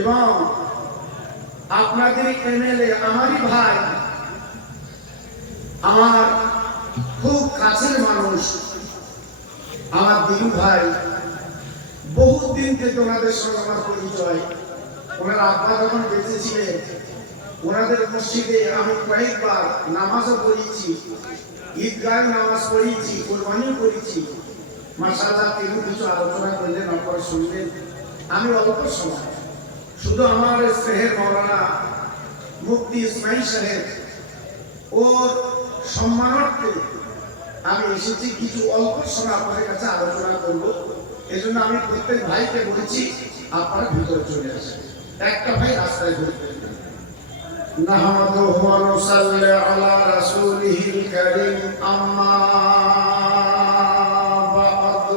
এবং আপনাদের এমএলএ আমারই ভাই, আমার খুব কাছের মানুষ, আমার দিলু ভাই। বহুত দিন থেকে ওনাদের সঙ্গে আমার পরিচয়। ওনার আব্বা যখন বেঁচে ছিলেন, ওনাদের মসজিদে আমি কয়েকবার নামাজও পড়েছি, ঈদগাহে নামাজ পড়েছি, কোরবানিও করেছি। মাশাআল্লাহ, তিনি কিছু আলোচনা করলেন, আপনারা শুনলেন। আমি অল্প সময় শুধু আমার স্নেহের মাওলানা মুফতি ইসমাইল সাহেব ওর সম্মানার্থে আমি এসেছি, কিছু অল্প সময় আপনাদের কাছে আলোচনা করব। এজন্য আমি প্রত্যেক ভাইকে বলেছি আপনারা ভিতরে চলে আসেন। একটা ভাই রাস্তায় ঘুরতে নাহমাদুহু ওয়া নুসাল্লি আলা রাসূলিহিল কারীম, আম্মা বা'দ।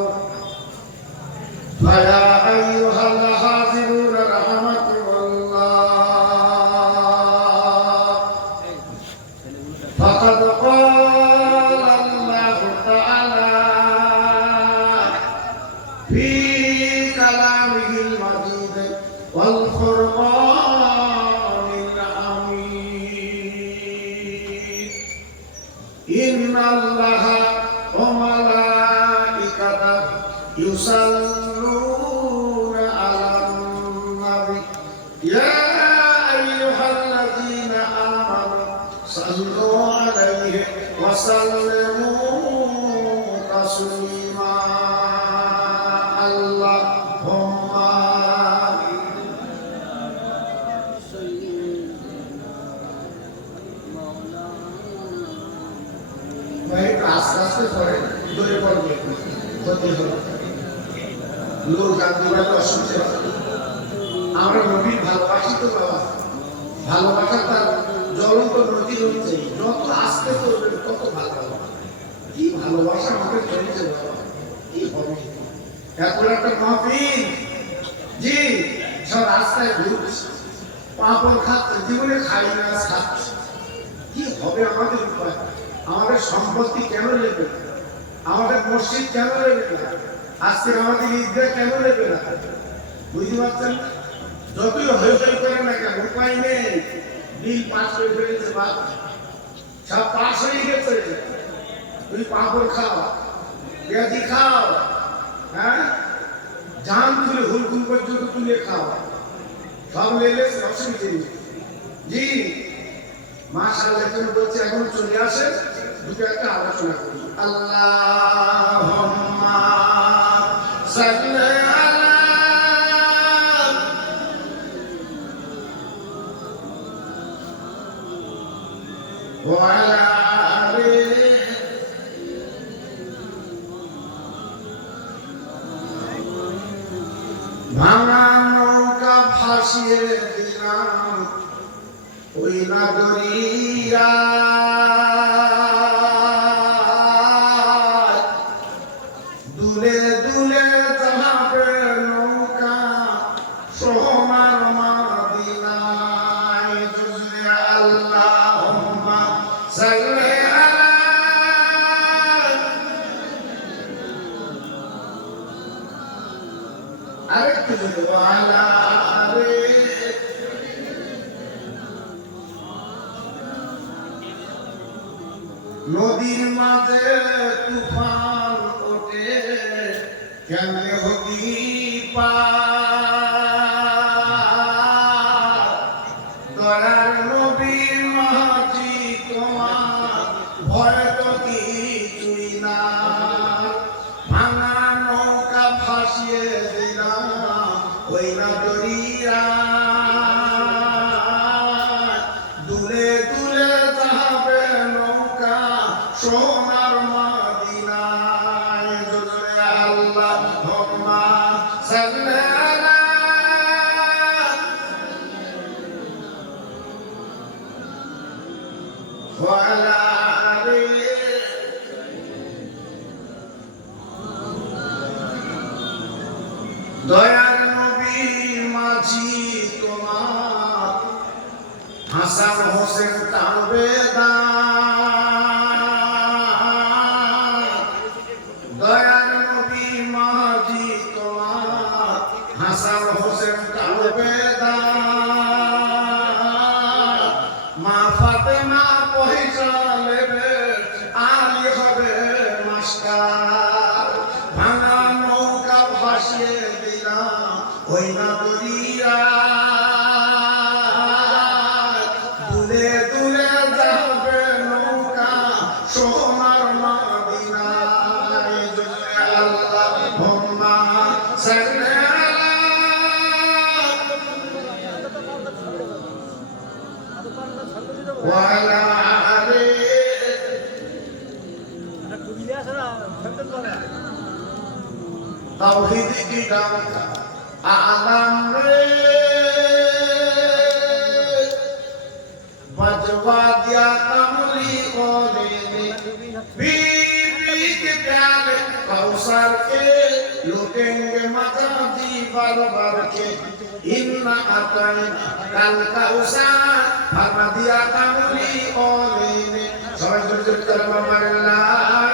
ফায়া আইয়ুহাল হাযিরুন রাহমাতুল্লাহ, ফাকাদ ক্বালা আল্লাহু তাআলা ফি কালামিহিল মাজিদ ওয়াল ফুরকানিল হামিদ, ইন্নাল্লাহা ওয়া মালাইকাতাহু ইউসাল্লুনা আলান নাবী ইয়া আইয়ুহাল্লাযীনা আমানু সাল্লু আলাইহি ওয়া সাল্লিমু তাসলিমা। আল্লাহুম্মা ভাই আস্তে আস্তে পড়ে, ধরে পড়বে, ক্ষতি হবে, লোক জানতে পারলে অসুবিধা হবে। আমরা নবীর ভালোবাসি তো বাবা, ভালোবাসা তার জ্বলন্ত নদী রয়েছে, যত আস্তে করবেন তত ভালো হবে। কি ভালোবাসা আমাদের চলছে বাবা, কি হবে। এত একটা মাহফিল, জি সব রাস্তায় ঘুরছে, পাঁপড় খাচ্ছে, জীবনে খাই না খাচ্ছে। কি হবে আমাদের উপায়? আমাদের সম্পত্তি কেন নেবে না? আমাদের মসজিদ কেন নেবে না? আজকে আমাদের ঈদগাহ কেন নেবে না? বুঝতে পারছেন? যতই হইচই করে না কেন, উপায় নেই। বিল পাস করে ফেলেছে, বাদ সব পাস হয়ে গেছে। তুই পাঁপড় খাও, পেঁয়াজি খাও, হ্যাঁ, জান তুলে হুলকুল পর্যন্ত তুলে খাও, সব লেলে অসুবিধে নেই। জি মাশাআল্লাহ, কেন বলছে এখন চলে আসে, দুটো একটা আলোচনা করি। আল্লাহুম্মা সাল্লি আলা ওয়া আলা আলি ভাঙা নৌকা ভাসিয়ে দিলাম ওই না দরিয়া, দুলে দুলে যাবে নৌকা সোনার মদিনায়। আল্লাহুম্মা সাল্লি আলা, আরেকটু বলি, ওয়া আলা আলি। নদীর মাঝে তুফান ওঠে, কেমনে হবি পার? দয়ার নবীর মাঝি তোমার ভয় তো কিছুই না। ভাঙা নৌকা ভাসিয়ে দিলাম ওই না দরিয়া, দুলে দুলে যাবে নৌকা সোনার মদিনায়। আল্লাহুম্মা সাল্লি আলা ওয়া আলা আলি। দয়ার নবী মাঝি তোমার হাসান হোসেন টানবে দাঁত। দয়ার নবী মাঝি তোমার হাসান হোসেন টানবে দাঁত। নগরীরা দুলে দুলে যাবে নৌকা সোনার মদিনায় আল্লাহুম্মা সাল্লি আলা ওয়া আলা আলি তাওহীদ কি ডাকা আলাম রে बजवा दिया कमली ओले ने बीबी के प्याले कौसर के लुटेंगे मजा दी बार बार के इन्ना अतैना कल कौसर फरमा दिया कमली ओले ने सबाई जोर जोर कलमा पढ़े ला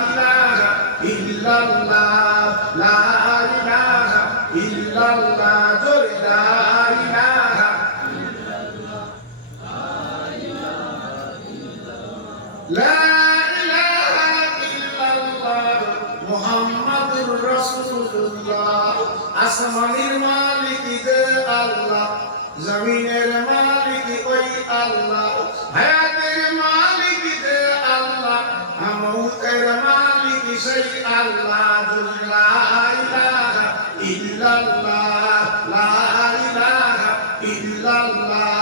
इलाहा इल्लल्लाह ला इलाहा इल्लल्लाह जोर ला इलाहा لا إله إلا الله محمد رسول الله আসমানের মালিক যে আল্লাহ জমিনের মালিক ওই আল্লাহ হায়াতের মালিক যে আল্লাহ মউতের মালিক সেই আল্লাহ লা ইলাহা ইল্লাল্লাহ লা ইলাহা ইল্লাল্লাহ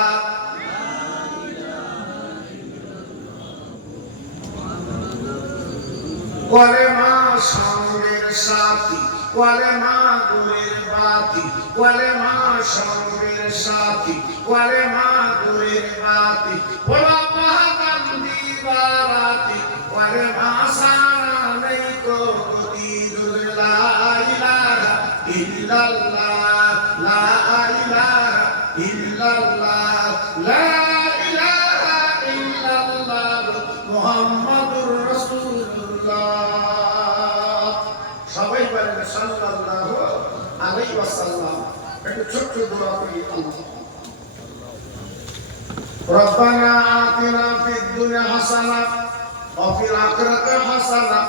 কলেমা সঙ্গের সাথী কলেমা গুরের বাতি কলেমা সঙ্গের সাথী কলেমা গুরের বাতি বলা পাহাড়ি বারাতি কলেমা সারা নেই তো গতি লা ইলাহা ইল্লাল্লাহ লা ইলাহা ইল্লাল্লাহ লা ইলাহা ইল্লাল্লাহ মুহাম্মাদুর রাসূলুল্লাহ সবাই বলেন সাল্লাল্লাহু আলাইহি ওয়াসাল্লাম একটু ছোট্ট দোয়া করি আল্লাহ রব্বানা আতিনা ফিদ দুনিয়া হাসানা ওয়া ফিল আখিরাতি হাসানা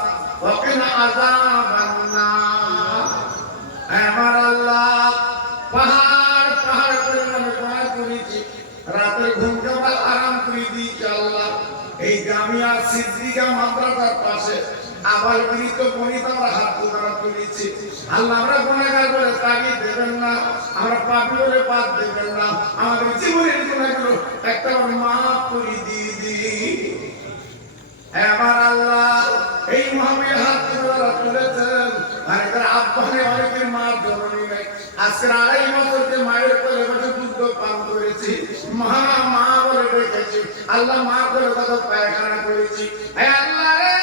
ওয়া কিনা আযাবান নার আমার আল্লাহ পাহাড় পাহাড় পরিমাণে দোয়া করেছি রাতের ঘুমটা আরাম করে দিয়েছি আল্লাহ এই জামিয়া সিদ্দিকা মাদ্রাসার পাশে আবার বিরিত বনিত আমরা হাত তুলে তুলেছি আল্লাহ আমরা গুনাহগার বলে তাগিদ দেবেন না আমরা পাপী বলে পাপ দেবেন না আমাদের জীবনের গুনাহগুলো একটা মাফ করে দিয়ে দিন আমার আল্লাহ এই মহাবীর হাত তুলেছেন অনেকের আব্বানে অনেকের মা জননী নেই আজকের 2.5 বছর যে মায়ের কোলে বসে দুধ পান করেছি মা মা বলে ডেকেছি আল্লাহ মা বলে কত পায়খানা করেছি হে আল্লাহ রে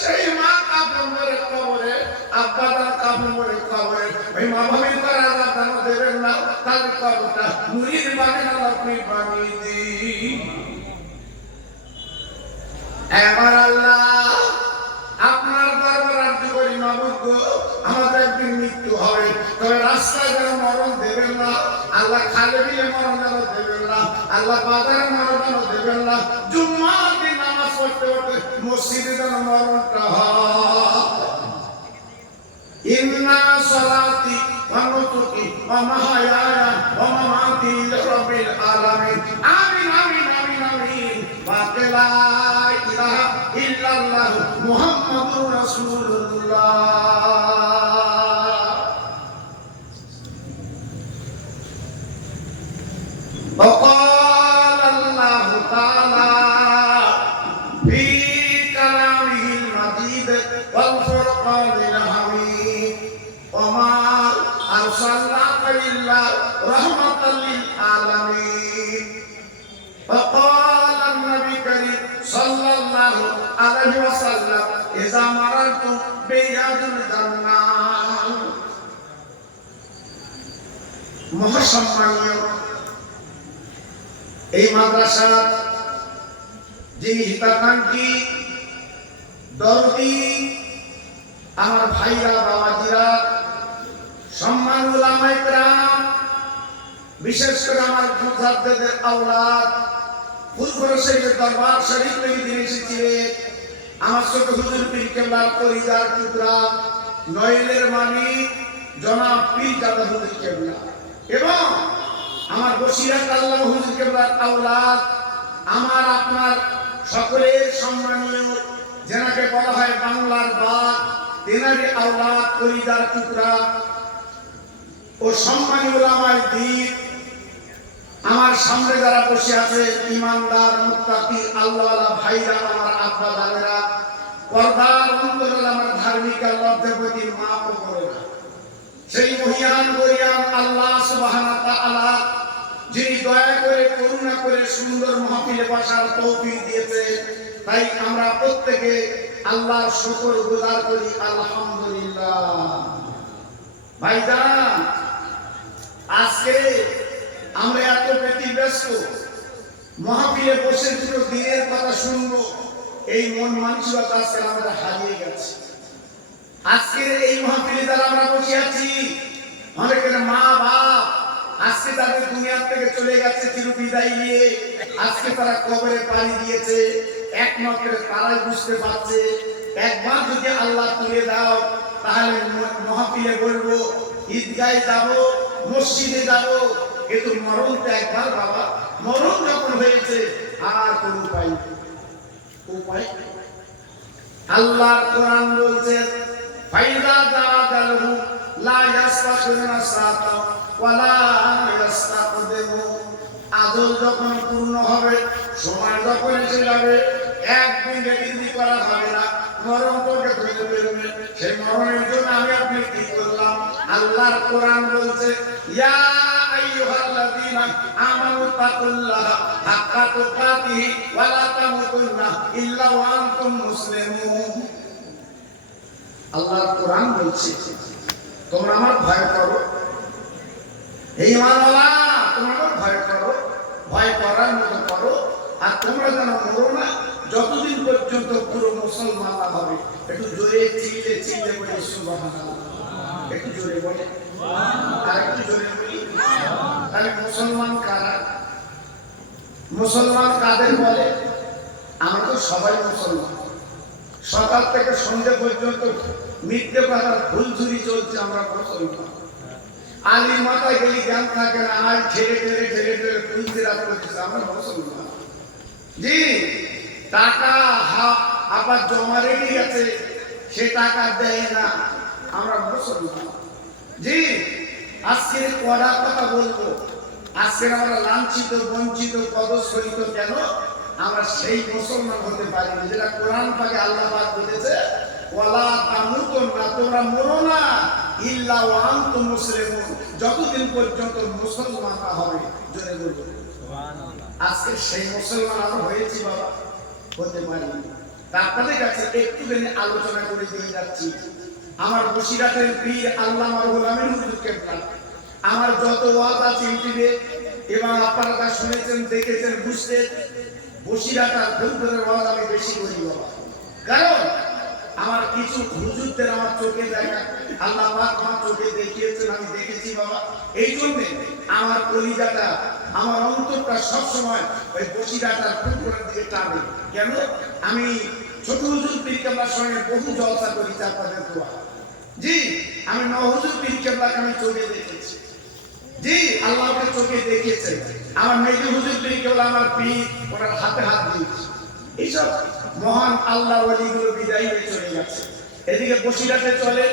সেই মা কাপড় মরে কবরে আব্বা তার কাপড় মরে কবরে ওই মা ভাবি করে আল্লাহ দান দেবেন না তার কবরটা মুরিদ বানান আল্লাহ আপনি বানিয়ে দিন এবার আল্লাহ আপনার দরবার আরজি করি মাবুদ আমাদের একদিন মৃত্যু হবে তবে রাস্তায় যেন মরণ দেবেন না আল্লাহ খালে বিলে মরণ যেন দেবেন না আল্লাহ বাজারে মরণ যেন দেবেন না জুম্মার দিন নামাজ পড়তে পড়তে মসজিদে যেন মরণটা হয় ইন্না সালাতি ওয়া নুসুকি ওয়া মাহয়ায়া ওয়া মামাতি লিরাব্বিল আলামিন আমিন আমিন আমিন আমিন ওয়া লা ইলাহা ইল্লাল্লাহ মুহাম্মাদুর রাসূলুল্লাহ وقال الله تعالى في كلامه المجيد والفرقان الحميد وما أرسلناك إلا رحمة للعالمين وقال النبي الكريم صلى الله عليه وسلم إذا مررتم برياض الجنة মহাসম্মানীয় এই মাদ্রাসার যিনি হিতাকাঙ্ক্ষী দরদি আমার ভাইরা বাবাজিরা সম্মান উলামায়ে কেরাম বিশেষ করে আমার মুজাদ্দিদের আওলাদ ফুলপুর শরীফের দরবার শরীফ থেকে যিনি এসেছিলেন আমার ছোট হুজুর পীর কেবলার পরিবার টুকরা নয়নের মানিক জনাব পীরজাদা হুজুর কেবলা এবং আমার বসিরাত আল্লাহ হুজুর কেবলার আওলাদ, আমার আপনার সকলের সম্মানীয় যেনাকে বলা হয় বাংলার বাঘ, তেনারি আওলাদ, কলিজার টুকরা ও সম্মানীয় উলামায়ে দ্বীন, আমার সামনে যারা বসে আছে ইমানদার মুত্তাকি আল্লাহওয়ালা ভাইরা, আমার আব্বা দাদারা, পর্দার অন্তরাল আমার ধার্মিক আল্লাহর প্রতি মাফ করে না। সেই মহিয়ান গরিয়ান আল্লাহ সুবহানাহু ওয়া তাআলা যিনি দয়া করে করুণা করে সুন্দর মাহফিলে বসার তৌফিক দিয়েছে, তাই আমরা প্রত্যেকে আল্লাহর শুকর গুজার করি আলহামদুলিল্লাহ। ভাইজান, আজকে আমরা এত ব্যতিব্যস্ত মাহফিলে বসে দুটো দিনের কথা শুনবো, এই মন মানসিকতা আজকে আমরা হারিয়ে গেছে। আজকের এই মাহফিলে যারা আমরা বসে আছি, অনেকের মা বাপ আজকে তাদের দুনিয়া থেকে চলে গেছে চিরবিদায় নিয়ে, আজকে তারা কবরে পাড়ি দিয়েছে। একমাত্র তারাই বুঝতে পারছে, একবার যদি আল্লাহ তুলে দাও তাহলে মাহফিলে বলবো, ঈদগাহে যাব, মসজিদে যাব, কিন্তু মরণ তো একবার বাবা, মরণ যখন হয়েছে আর কোন উপায় উপায় আল্লাহর কোরআন বলছে ফাইদা দাদালহু লা ইয়াসতাখিরুনা সাতা ওয়ালা ইয়াসতাকদিমু। আজল যখন পূর্ণ হবে, সময় যখন এসে যাবে, একদিন দেরি করা হবে না, মরণ তোকে ধরে বেরোবে। সেই মরণের জন্য আমি আপনি কি করলাম? আল্লাহর কোরআন বলছে ইয়া আইয়ুহাল্লাযীনা আমানু তাকুল্লাহা হাক্কা তুকাতিহি ওয়া লা তামুতুন্না ইল্লা ওয়া আনতুম মুসলিমুন। আল্লাহর কোরআন বলছে তোমরা আমার ভয় করো, এই ঈমানওয়ালা তোমরা আমার ভয় করো, ভয় করার মতো করো, আর তোমরা যেন মরো না যতদিন পর্যন্ত পুরো মুসলমান না হবে। একটু জোরে চিল্লে চিল্লে বলে সুবহানাল্লাহ, একটু জোরে বলে, আর একটু জোরে বলি। তাহলে মুসলমান কারা? মুসলমান কাদের বলে? আমরা তো সবাই মুসলমান। সকাল থেকে সন্ধ্যা পর্যন্ত মিথ্যে কথার ফুলঝুরি চলছে, আমরা মুসলমান। আলির মাথায় গেলি জ্ঞান থাকে না, আর ঠেলে ঠেলে ঠেলে ঠেলে ফুলঝিরাত করতেছে, আমরা মুসলমান। জি, টাকা আবার জমা রেখে গেছে, সে টাকা দেয় না, আমরা মুসলমান। জি, আজকে কড়া কথা বলবো, আজকে আমরা লাঞ্ছিত বঞ্চিত পদস্খলিত কেন? আমরা সেই মুসলমান হতে পারি না যেটা কোরআন পাকে আল্লাহ পাক বলেছে ওয়ালা তামুতুন্না, তোমরা মরো না ইল্লা ওয়া আনতুম মুসলিমুন, যতদিন পর্যন্ত মুসলমান না হবে। জোরে বলবো সুবহানাল্লাহ। আজকে সেই মুসলমান আমরা হয়েছি বাবা, হতে পারি। আপনাদের কাছে একটুখানি আলোচনা করে দিয়ে যাচ্ছি। আমার বসিরাতের পীর আল্লামা রুহুল আমিন হুজুর কেবলা, আমার যত ওয়াজ আছে ইউটিউবে এবং আপনারা তা শুনেছেন, দেখেছেন, বুঝতেন, বসিরাত আর ফুলপুরের ওয়াজ আমি বেশি করি বাবা। কারণ আমার কিছু হুজুরদের আমার চোখে দেখা, আল্লাহ পাক আমার চোখে দেখিয়েছেন, আমি দেখেছি বাবা। এই জন্যে আমার কলিজাটা, আমার অন্তরটা সবসময় ওই বসিরাত আর ফুলপুরের দিকে টানে। কেন? আমি ছোট হুজুর পীর কেবলার সঙ্গে বহু জলসা করেছি আপনাদের দোয়া। জি, আমি হুজুর পীর কেবলাকে আমি চোখে দেখেছি। জি, আল্লাহকে চোখে দেখিয়েছে। আমার মেজু হুজুর পীর কেবলা আমার পীর, ওনার হাতে হাত দিয়েছে। এইসব মহান আল্লাহ ওয়ালিগুলো বিদায় হয়ে চলে গেছে। এদিকে বসিরাতে চলে,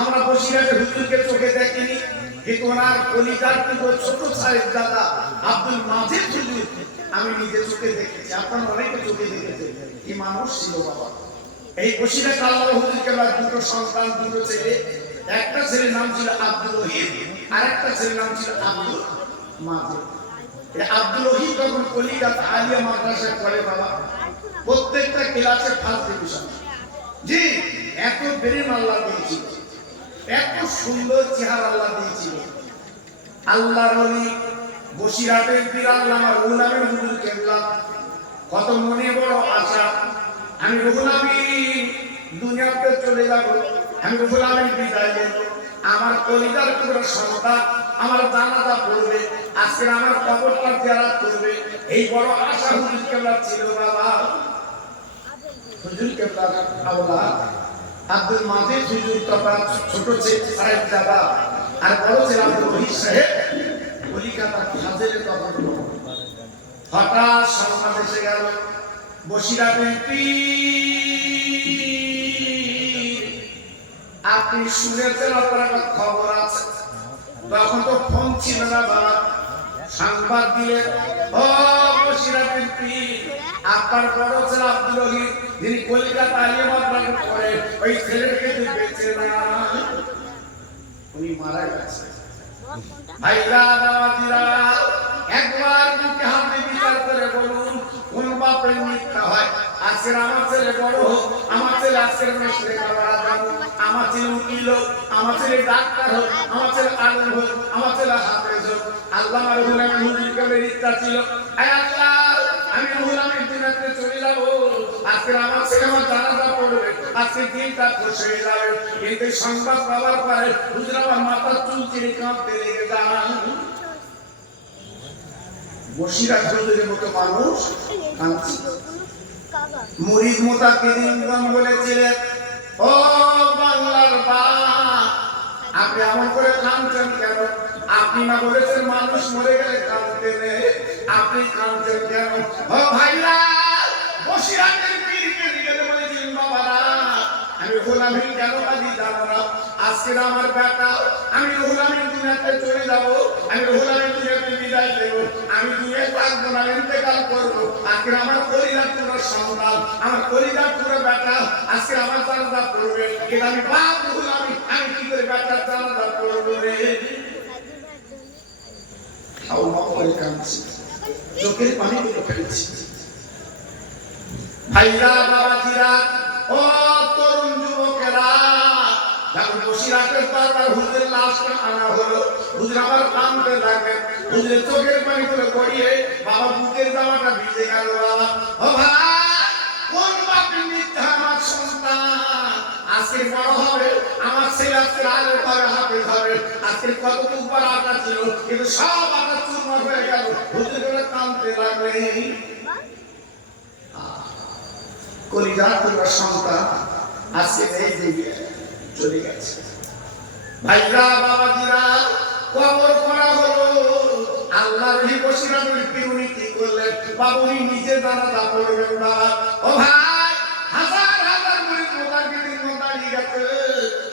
আমরা বসিরাতে হুজুরকে চোখে দেখিনি, কিন্তু ওনার কলিজার টুকরো ছোট সাহেবজাদা আব্দুল মাজেদ হুজুর আমি নিজে চোখে দেখেছি। আপনারা অনেকে চোখে দেখেছেন, কি মানুষ ছিল বাবা। এই বসিরাতে আল্লাহ হুজুর কেবলার দুটো সন্তান, দুটো ছেলে। একটা ছেলের নাম ছিল আব্দুল ওহিদ, আর একটা ছেলের নাম ছিল আব্দুল মাজেদ। এই আব্দুল ওহিদ যখন কলিকাতা আলিয়া মাদ্রাসায় পড়ে বাবা, প্রত্যেকটা ক্লাসে ফার্স্ট ডিভিশন। জি, এত ব্রেন আল্লাহ দিয়েছিল, এত সুন্দর চেহারা আল্লাহ দিয়েছিল। আল্লাহর ওলি বসিরাতের পীর আল্লামা রুহুল আমিন হুজুর কেবলা, কত মনে বড় আশা, আমি রুহুল আমিন দুনিয়াতে চলে যাব, আমি রুহুল আমিন বিদায় নেব, আমার কলিজার টুকরো সন্তান আমার জানাজা পড়বে, আজকে আমার কবরটা জিয়ারত করবে, এই বড় আশা হুজুর কেবলা ছিল বাবা। হুজুর কেবলার আওলাদ আব্দুল মাজিদ হুজুর তথা ছোট ছেলে সাহেব দাদা আর বড় ছেলে আব্দুল রহিম সাহেব কলিকাতা হাজেরে তখন হঠাৎ সংবাদ এসে গেল বসিরাটের পীর আপনি শুনেছেন আপনার একটা খবর আছে তখন তো ফোন ছিল না বাবা সংবাদ দিলে ও বসিরাটের পীর আপনার বড় ছেলে আব্দুল রহিম যিনি কলিকাতা আলিয়া মাদ্রাসা পড়ে ওই ছেলেকে বেঁচে না উনি মারা গেছে ভাইরা বাবাজিরা একবার মুখে হাতে বিচার করে বলুন কোন বাপের মিথ্যা হয় আজকের আমার ছেলে বড় হোক আমার ছেলে আজকের মেশরে কাবারা যাবো আমার ছেলে উকিল হোক আমার ছেলে ডাক্তার হোক আমার ছেলে আলেম হোক আমার ছেলে হাফেজ হোক আল্লাহ রহুল আমিন হুজুর কবির ইচ্ছা ছিল আল্লাহ আমি রহুল আমিন দুনিয়াতে চলে যাব আজকের আমার ছেলে আমার জানাজা পড়বে আজকে দিনটা খুশ হয়ে যাবে কিন্তু সংবাদ পাওয়ার পরে হুজুর আমার মাথার চুল চিরে কাঁপতে লেগে যান বসিরাট হুজুরের মতো মানুষ কাঁদছে মুরিদ মুতাকিদিনগণ বলেছিলেন ও বাংলার বাপ আপনি এমন করে কাঁদছেন কেন আপনি না বলেছেন মানুষ মরে গেলে কাঁদতে নেই আপনি কাঁদছেন কেন ও ভাইরা বসিরাটের পীরকে দিকে বলেছিলেন বাবারা আমি গোলামি কেন কাঁদি জানো না আজকের আমার বেটা আমি রহুল আমিন দুনিয়াতে চলে যাব আমি রহুল আমিন দুনিয়াতে বিদায় দেব আমি দুনিয়ায় থাকবো না ইন্তেকাল করবো আজকের আমার পরিবার পুরো সন্তান আমার পরিবার পুরো বেটা আজকে আমার জানাজা পড়বে এটা আমি বাপ রহুল আমিন আমি কি করে বেটার জানাজা পড়বো রে চোখের পানি গুলো ফেলছি ভাইরা বাবাজিরা ও তরুণ যুবকেরা যখন বসিরাটের দরবার হুজুরের লাশটা আনা হলো হুজুর আবার কাঁদতে লাগলেন হুজুরের চোখের পানি গুলো গড়িয়ে বাবা বুকের জামাটা ভিজে গেল বাবা ও ভাই কোন বাপের মিথ্যা আমার সন্তান আজকে বড় হবে আমার ছেলে আজকে আলেম হবে হাফেজ হবে আজকে কত উপর আটা ছিল কিন্তু সব আটা চুরমার হয়ে গেল হুজুর কাঁদতে লাগলেন কলিজার তোমরা সন্তান আজকে এই দিকে চলে গেছে ভাইরা বাবাজিরা কবর করা হলো আল্লাহর এই বসিরাটের পীর উনি কি করলেন বাবুনি নিজে জানাজা পড়বেন না ও ভাই হাজার হাজার মুরিদ মুতাকিদিন দাঁড়িয়ে গেছে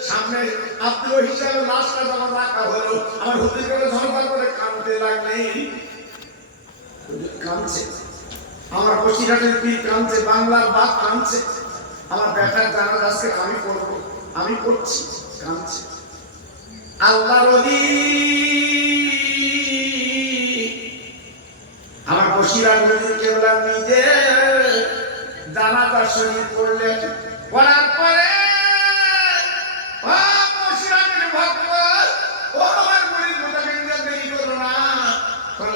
সামনে আব্দুল হিসাবে লাশটা যখন রাখা হলো আমার হুজুর করে ঝরঝর করে কাঁদতে লাগলেন কাঁদছে আমার বসিরাটের পীর কাঁদছে বাংলার বাপ কাঁদছে আমার বেটার জানাজা আজকে আমি পড়বো আমি পড়ছি কাঁদছে আল্লাহর ওলি আমার বসিরাট হুজুর কেবলা নিজে জানাজা শরীফ পড়লেন পড়ার পরে ও বসিরাটের ভক্ত ও আমার মুরিদ মুতাকিদিনরা দেরি করো না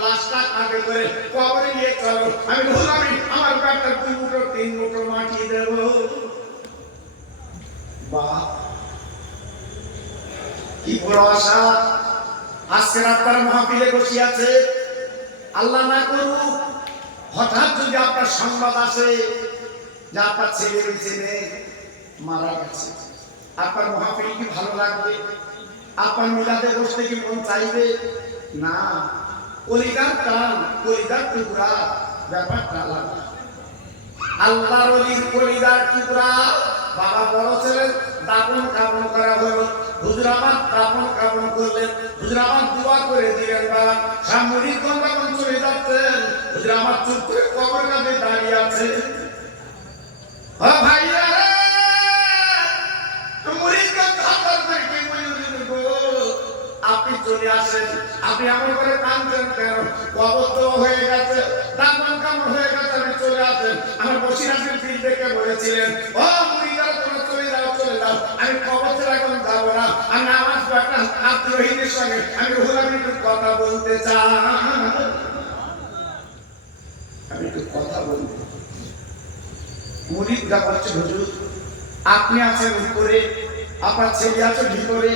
লাশটা কাঁধে করে কবরে নিয়ে চলো আমি রহুল আমিন আমার বেটার 2 মুঠো 3 মুঠো মাটি দেব বাহ কি বড় আশা আজকে আপনার মাহফিলে বসে আছে আল্লাহ না করুক হঠাৎ যদি আপনার সংবাদ আসে যে আপনার ছেলে মারা গেছে আপনার মাহফিল কি ভালো লাগবে আপনার মিলাদে বসতে কি মন চাইবে না কলিজার টান কলিজার টুকরা ব্যাপারটা আলাদা আল্লাহর ওলির কলিজার টুকরা বাবা বড় ছেলে দাফন কাফন করা হলো হুজুর আমার দাফন কাফন করলেন হুজুর আমার দোয়া করে দিলেন বাবা সামরিকগণ যখন চলে যাচ্ছেন হুজুর আমার চুপ করে কবর কাছে দাঁড়িয়ে আছে ও ভাইরা রে মুরিদগণ খাতার করে কি আপনি চলে আসেন আপনি এমন করে কাঁদছেন কেন কবর তো হয়ে গেছে দাফন কাফন হয়ে গেছে আপনি চলে আসেন আমার বসিরাটের পীর দেখে বলেছিলেন ও মুরিদরা তোমরা চলে যাও আমি কবর ছেড়ে এখন যাবো না আমি আমার বেটা আব্দুল রহিমের সঙ্গে আমি রহুল আমিন একটু কথা বলতে চাই আমি একটু কথা বলবো মুরিদরা বলছে হুজুর আপনি আছেন উপরে আপনার ছেলে আছে ভিতরে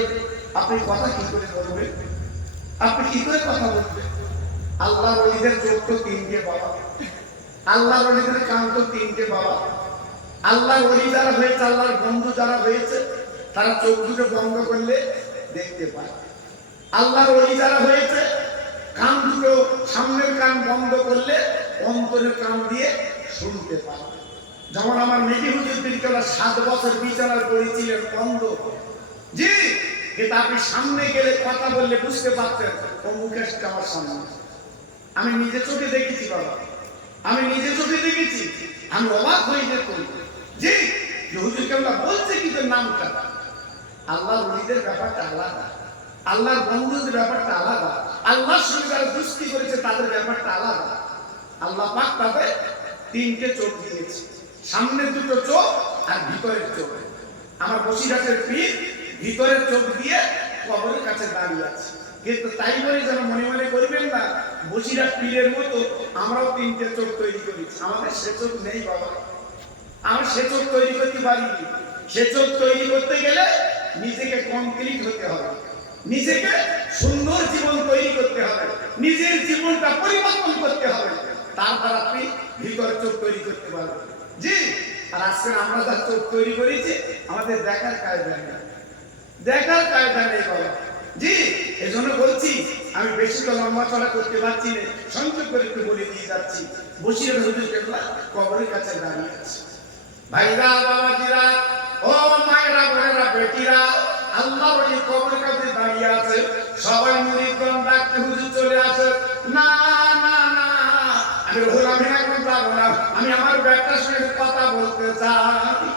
আপনি কথা কি করে বলবেন আপনি কি করে কথা বলবেন আল্লাহর ওলিদের চোখ তো 3টে বাবা আল্লাহর ওলিদের কান তো 3টে বাবা আল্লাহর ওলি যারা হয়েছে, আল্লাহর বন্ধু যারা হয়েছে, তারা চোখ দুটো বন্ধ করলে দেখতে পায়। আল্লাহর ওলি যারা হয়েছে, কান দুটো, সামনের কান বন্ধ করলে অন্তরের কান দিয়ে শুনতে পায়। যেমন আমার মেজি হুজুর পীরকেবলা 7 বছর বিছানায় পড়েছিলেন বন্ধ। জি, কিন্তু আপনি সামনে গেলে কথা বললে বুঝতে পারতেন ও মুখে আসছে আমার সামনে। আমি নিজে চোখে দেখেছি বাবা, আমি নিজে চোখে দেখেছি। আমি অবাক হয়ে যেত যে হুজুর কেবলা বলছে কিন্তু নামটা। আল্লাহর ওলিদের ব্যাপারটা আলাদা, আল্লাহর বন্ধুদের ব্যাপারটা আলাদা, আল্লাহর সঙ্গে যারা দুস্তি করেছে তাদের ব্যাপারটা আলাদা। আল্লাহ পাক তাদের 3টে চোখ দিয়েছে, সামনের 2টো চোখ আর ভিতরের চোখ। আমার বসিরহাটের পীর ভিতরের চোখ দিয়ে কবরের কাছে দাঁড়িয়ে আছে। কিন্তু তাই বলে যেন মনে মনে করবেন না বসিরহাট পীরের মতো আমরাও 3টে চোখ তৈরি করেছি। আমাদের সে চোখ নেই বাবা, আমরা সে চোখ তৈরি করতে পারিনি। সে চোখ তৈরি করতে গেলে নিজেকে কমপ্লিট হতে হবে, নিজেকে সুন্দর জীবন তৈরি করতে হবে, নিজের জীবনটা পরিবর্তন করতে হবে, তারপর আপনি ভিতরের চোখ তৈরি করতে পারবেন। জি, আর আজকে আমরা যা চোখ তৈরি করেছি আমাদের দেখার কায়দা নেই, দেখার কায়দা নেই বাবা। জি, এজন্য বলছি, আমি বেশি তো লম্বা চড়া করতে পারছি না, সংক্ষেপ করে একটু বলে দিয়ে যাচ্ছি। বসিরহাট হুজুর কেবলা কবরের কাছে দাঁড়িয়ে আছে। ভাইরা, বাবাজিরা, ও মায়েরা, বোনেরা, বেটিরা, আল্লাহর ওলি কবরের কাছে দাঁড়িয়ে আছে। সবাই মুরিদগণ ডাকতে হুজুর চলে আসে। না না না, আমি রুহুল আমিন এখন যাবো না, আমি আমার ব্যাটার সঙ্গে কথা বলতে চাই।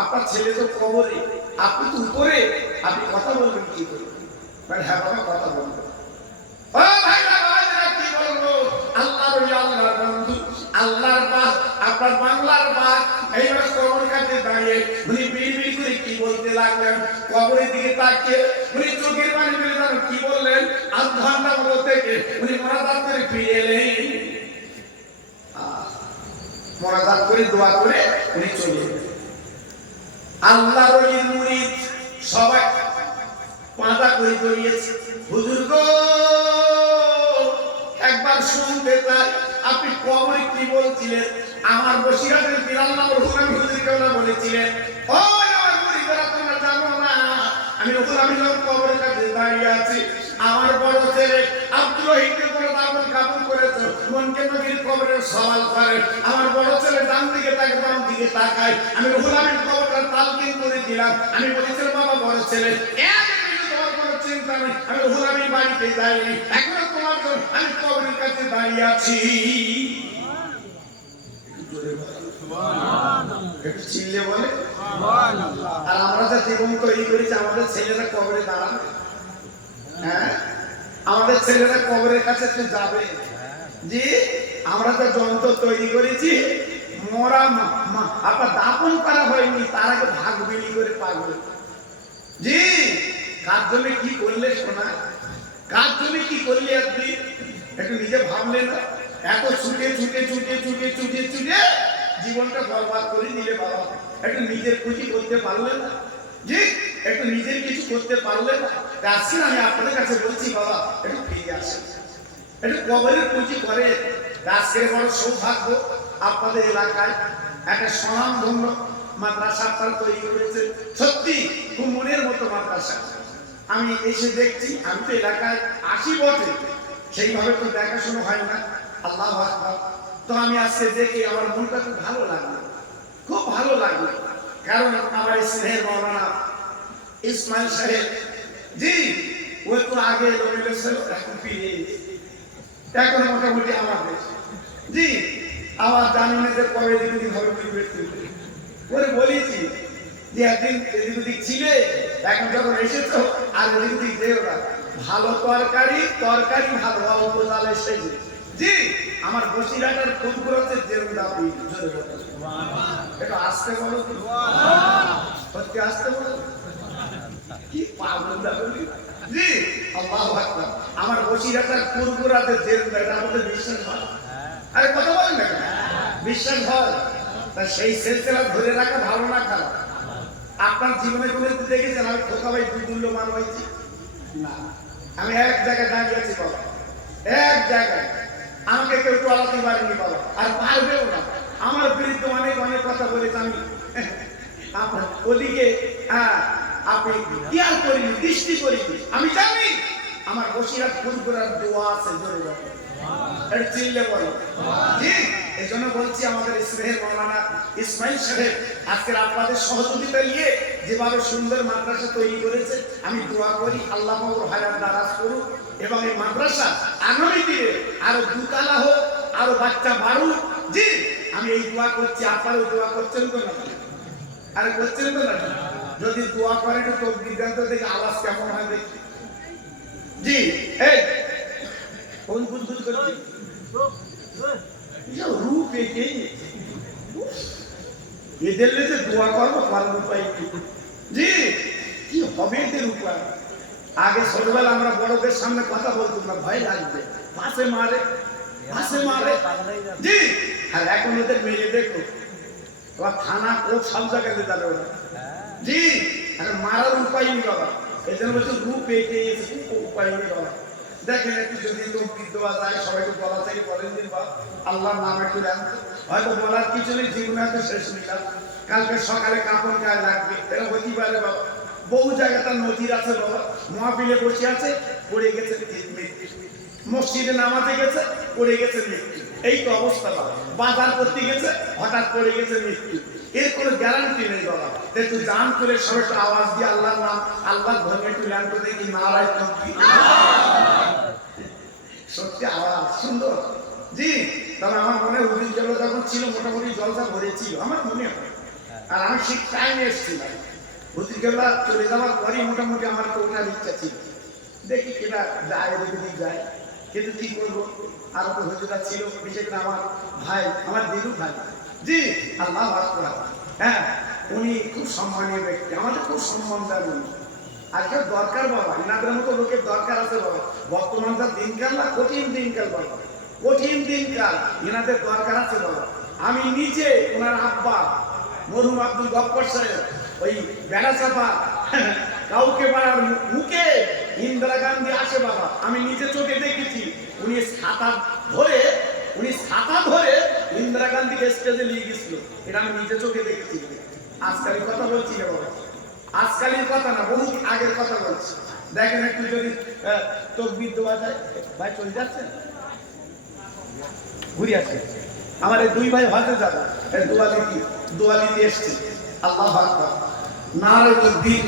আপনার ছেলে তো কবরে, আপনি তো উপরে, আপনি কথা বলবেন কি করে? মানে হ্যাঁ বাবা কথা বলবো। ও ভাইরা, বাবাজিরা, কি বলবো? আল্লাহর ওলি, আল্লাহর বন্ধু, আল্লাহর বাপ, আপনার বাংলার বাপ এইবার কবরের কাছে দাঁড়িয়ে উনি বিড়বিড় করে কি বলতে লাগলেন। কবরের দিকে তাকিয়ে উনি চোখের পানি ফেলে জানো কি বললেন। 8 ঘন্টা মতো থেকে উনি মোনাজাত করে ফিরে এলেন, মোনাজাত করে দোয়া করে উনি চলে এলেন। আল্লাহর ওলির মুরিদ সবাই পাঁজা করে জড়িয়েছে। হুজুর গো, একবার শুনতে চাই, আপনি কবরে কি বলছিলেন? আমার বসিরহাটের পীর আল্লাহর রুহুল আমিন হুজুর কেবলা বলেছিলেন, ও আমার মুরিদরা, তোমরা জানো না আমি রুহুল আমিন কবরের কাছে দাঁড়িয়ে আছি। আমার বড় ছেলে আব্দুল রহিমকে বড় দাফন কাফন করেছে, মনকে নবীর কবরের সওয়াল করে। আমার বড় ছেলে ডান দিকে তাকায়, বাম দিকে তাকায়। আমি রুহুল আমিন কবরটা তালকিন করে দিলাম। আমি বলেছিলাম, বাবা বড় ছেলে, তোমার কোনো চিন্তা নেই, আমি রুহুল আমিন বাড়িতে যাইনি, এখনো তোমার জন্য আমি কবরের কাছে দাঁড়িয়ে আছি। চিল্লে বলে। আর আমরা যা জীবন তৈরি করেছি, আমাদের ছেলেরা কবরে দাঁড়াবে? হ্যাঁ, আমাদের ছেলেরা কবরের কাছে তো যাবে। জি, আমরা তো যন্ত্র তৈরি করেছি, মরা আপনার দাপন করা হয়নি, তার আগে ভাগ বিলি করে পাগল। জি, কার জন্য কি করলে শোনা, কার জন্য কি করলে আপনি একটু নিজে ভাবলেন? এত ছুটে ছুটে ছুটে ছুটে ছুটে ছুটে জীবনটা বরবাদ করে দিলে বাবা। একটু নিজের খুশি করতে পারলে না? জি, একটু নিজের কিছু করতে পারলে না? আজকে আমি আপনাদের কাছে বলছি বাবা, একটু ফিরে আসেন, একটু কবরের পুঁজি করে। আজকের বড় সৌভাগ্য, আপনাদের এলাকায় একটা স্বনামধন্য মাদ্রাসা আপনারা তৈরি করেছে। সত্যি খুব মনের মতো মাদ্রাসা। আমি এসে দেখছি, আমি তো এলাকায় আসি বটে, সেইভাবে তো দেখাশোনা হয় না। আল্লাহু আকবার। তো আমি আজকে দেখি আমার মনটা খুব ভালো লাগলো, খুব ভালো লাগলো। কারণ আমার স্নেহের মাওলানা ইসমাইল সাহেব, জি, ও তো আগে রবিল ছিল, এখন ফিরে এখন মোটামুটি আমাদের। জি, আমার জানি না যে কবে এদিক হবে করে বলেছি যে একদিন এদিক ওদিক ছিলে, এখন যখন এসেছো আর এদিক ওদিক যেও না। ভালো তরকারি, তরকারি ভালো অল্প জালে সেজে। জি, আমার বসিরহাটের ফুলগুলো হচ্ছে জেরুদা বীজ, জোরে বলো এটা আসতে বলো, সত্যি আসতে বলো, কি পাগল বলি। জি, আল্লাহু আকবার। আমার বসিরহাটের ফুলগুলোতে জেরুদা, এটা আমাদের বিশ্বাস হয়। আরে কথা বলেন না, বিশ্বাস হয়। তা সেই সিলসিলা ধরে রাখা ভালো না খারাপ? আপনার জীবনে কোনো দেখেছেন আমি খোকা ভাই দুর্মূল্যমান হয়েছি? না, আমি এক জায়গায় দাঁড়িয়ে আছি বাবা, এক জায়গায়। আমাকে কেউ টলাতে পারেনি বাবা, আর পারবেও না। আমার বিরুদ্ধে অনেক অনেক কথা বলেছে, আমি আপনার ওদিকে আপনি খেয়াল করিনি, দৃষ্টি করিনি। আমি জানি আমার বসিরাত ফুলপুরার দোয়া আছে, জোরে বলো, এটা চিল্লে বলো। জি, এই জন্য বলছি আমাদের ইসমাইল মাওলানা ইসমাইল সাহেব আজকের আপনাদের সহযোগিতা নিয়ে যেভাবে সুন্দর মাদ্রাসা তৈরি করেছে, আমি দোয়া করি আল্লাহ ওর হায়াত দারাজ করুক এবং এই মাদ্রাসা আগামী দিনে আরো দুতলা হোক, আরো বাচ্চা বাড়ুক। জি, আমি এই দোয়া করছি, আপনারাও দোয়া করছেন তো না? আরে করছেন তো না? যদি দোয়া করেন তো বিজ্ঞান দেখে আওয়াজ কেমন হয় দেখি। জি, এই কোন বুঝবুঝ করছি রূপ এদের যে দোয়া করবো করার উপায় কি? জি, কি হবে এদের উপায়? আগে ছোটবেলা আমরা বড়দের সামনে কথা বলতাম না, ভয় লাগবে, পাশে মারে, পাশে মারে। জি, আর এখন ওদের মেরে দেখো, ওরা থানা কোর্ট সব জায়গায় যাবে ওরা। জি, আর মারার উপায় নেই বাবা। এই জন্য বলছে রূপ এঁকে উপায় নেই বাবা। দেখেন একটু যদি তকবীর দেওয়া যায়, সবাইকে বলা যায়, বলেন দিন বা আল্লাহর নাম একটু দেন, হয়তো বলার কিছু নেই, জীবনে হয়তো শেষ নিলাম, কালকে সকালে কাপড় গায়ে লাগবে, এটা হতে পারে বাবা। বহু জায়গাটা নদীর আছে বাবা, মহাবিলে বসে আছে, পড়ে গেছে মসজিদে নামাজে গেছে, পড়ে গেছে মৃত্যু। এই তো অবস্থা বাবা। বাজার করতে গেছে, হঠাৎ পড়ে গেছে মৃত্যু। এর কোনো গ্যারান্টি নেই বাবা। একটু জান করে সব একটু আওয়াজ দিয়ে আল্লাহর নাম, আল্লাহর ধর্মে একটু ল্যান্ড করে দেখি নারায় তাকবীর। সত্যি আওয়াজ সুন্দর। জি, তবে আমার মনে হয় হুজুর কেবলা যখন ছিল মোটামুটি জলসা ভরেছিল আমার মনে হয়। আর আমি ঠিক টাইমে এসেছিলাম, হুজুর কেবলা চলে যাওয়ার পরই মোটামুটি আমার তো ওঠার ইচ্ছা ছিল। দেখি কেটা যায়, দেখি যায়, কিন্তু কি করবো, আরো তো হুজুরা ছিল, বিশেষ করে আমার ভাই, আমার দিদু ভাই। জি, আল্লাহ বাস করা। হ্যাঁ, উনি খুব সম্মানীয় ব্যক্তি, আমাদের খুব সম্মান দেন উনি। আজকে দরকার বাবা, এনাদের মতো লোকের দরকার আছে বাবা। বর্তমান যা দিনকাল না, কঠিন দিনকাল বাবা, কঠিন দিনকাল, এনাদের দরকার আছে বাবা। আমি নিজে ওনার আব্বা মরহুম আব্দুল গফফর সাহেব ওই বেড়াচাপা কাউকে বাড়ার মুখে ইন্দিরা গান্ধী আসে বাবা, আমি নিজে চোখে দেখেছি। উনি ছাতা ধরে ইন্দিরা গান্ধীকে স্টেজে নিয়ে গেছিল, এটা আমি নিজে চোখে দেখেছি। আজকালের কথা বলছি না বাবা, আজকালের কথা না, বহু আগের কথা বলছি। দেখেন একটু যদি তকবীর দেওয়া যায়। ভাই চলে যাচ্ছেন, ঘুরে আসছে। আমার এই দুই ভাই হজে যাবে, দোয়ালিতে এসছে। আল্লাহু আকবার, নারে তাকবীর,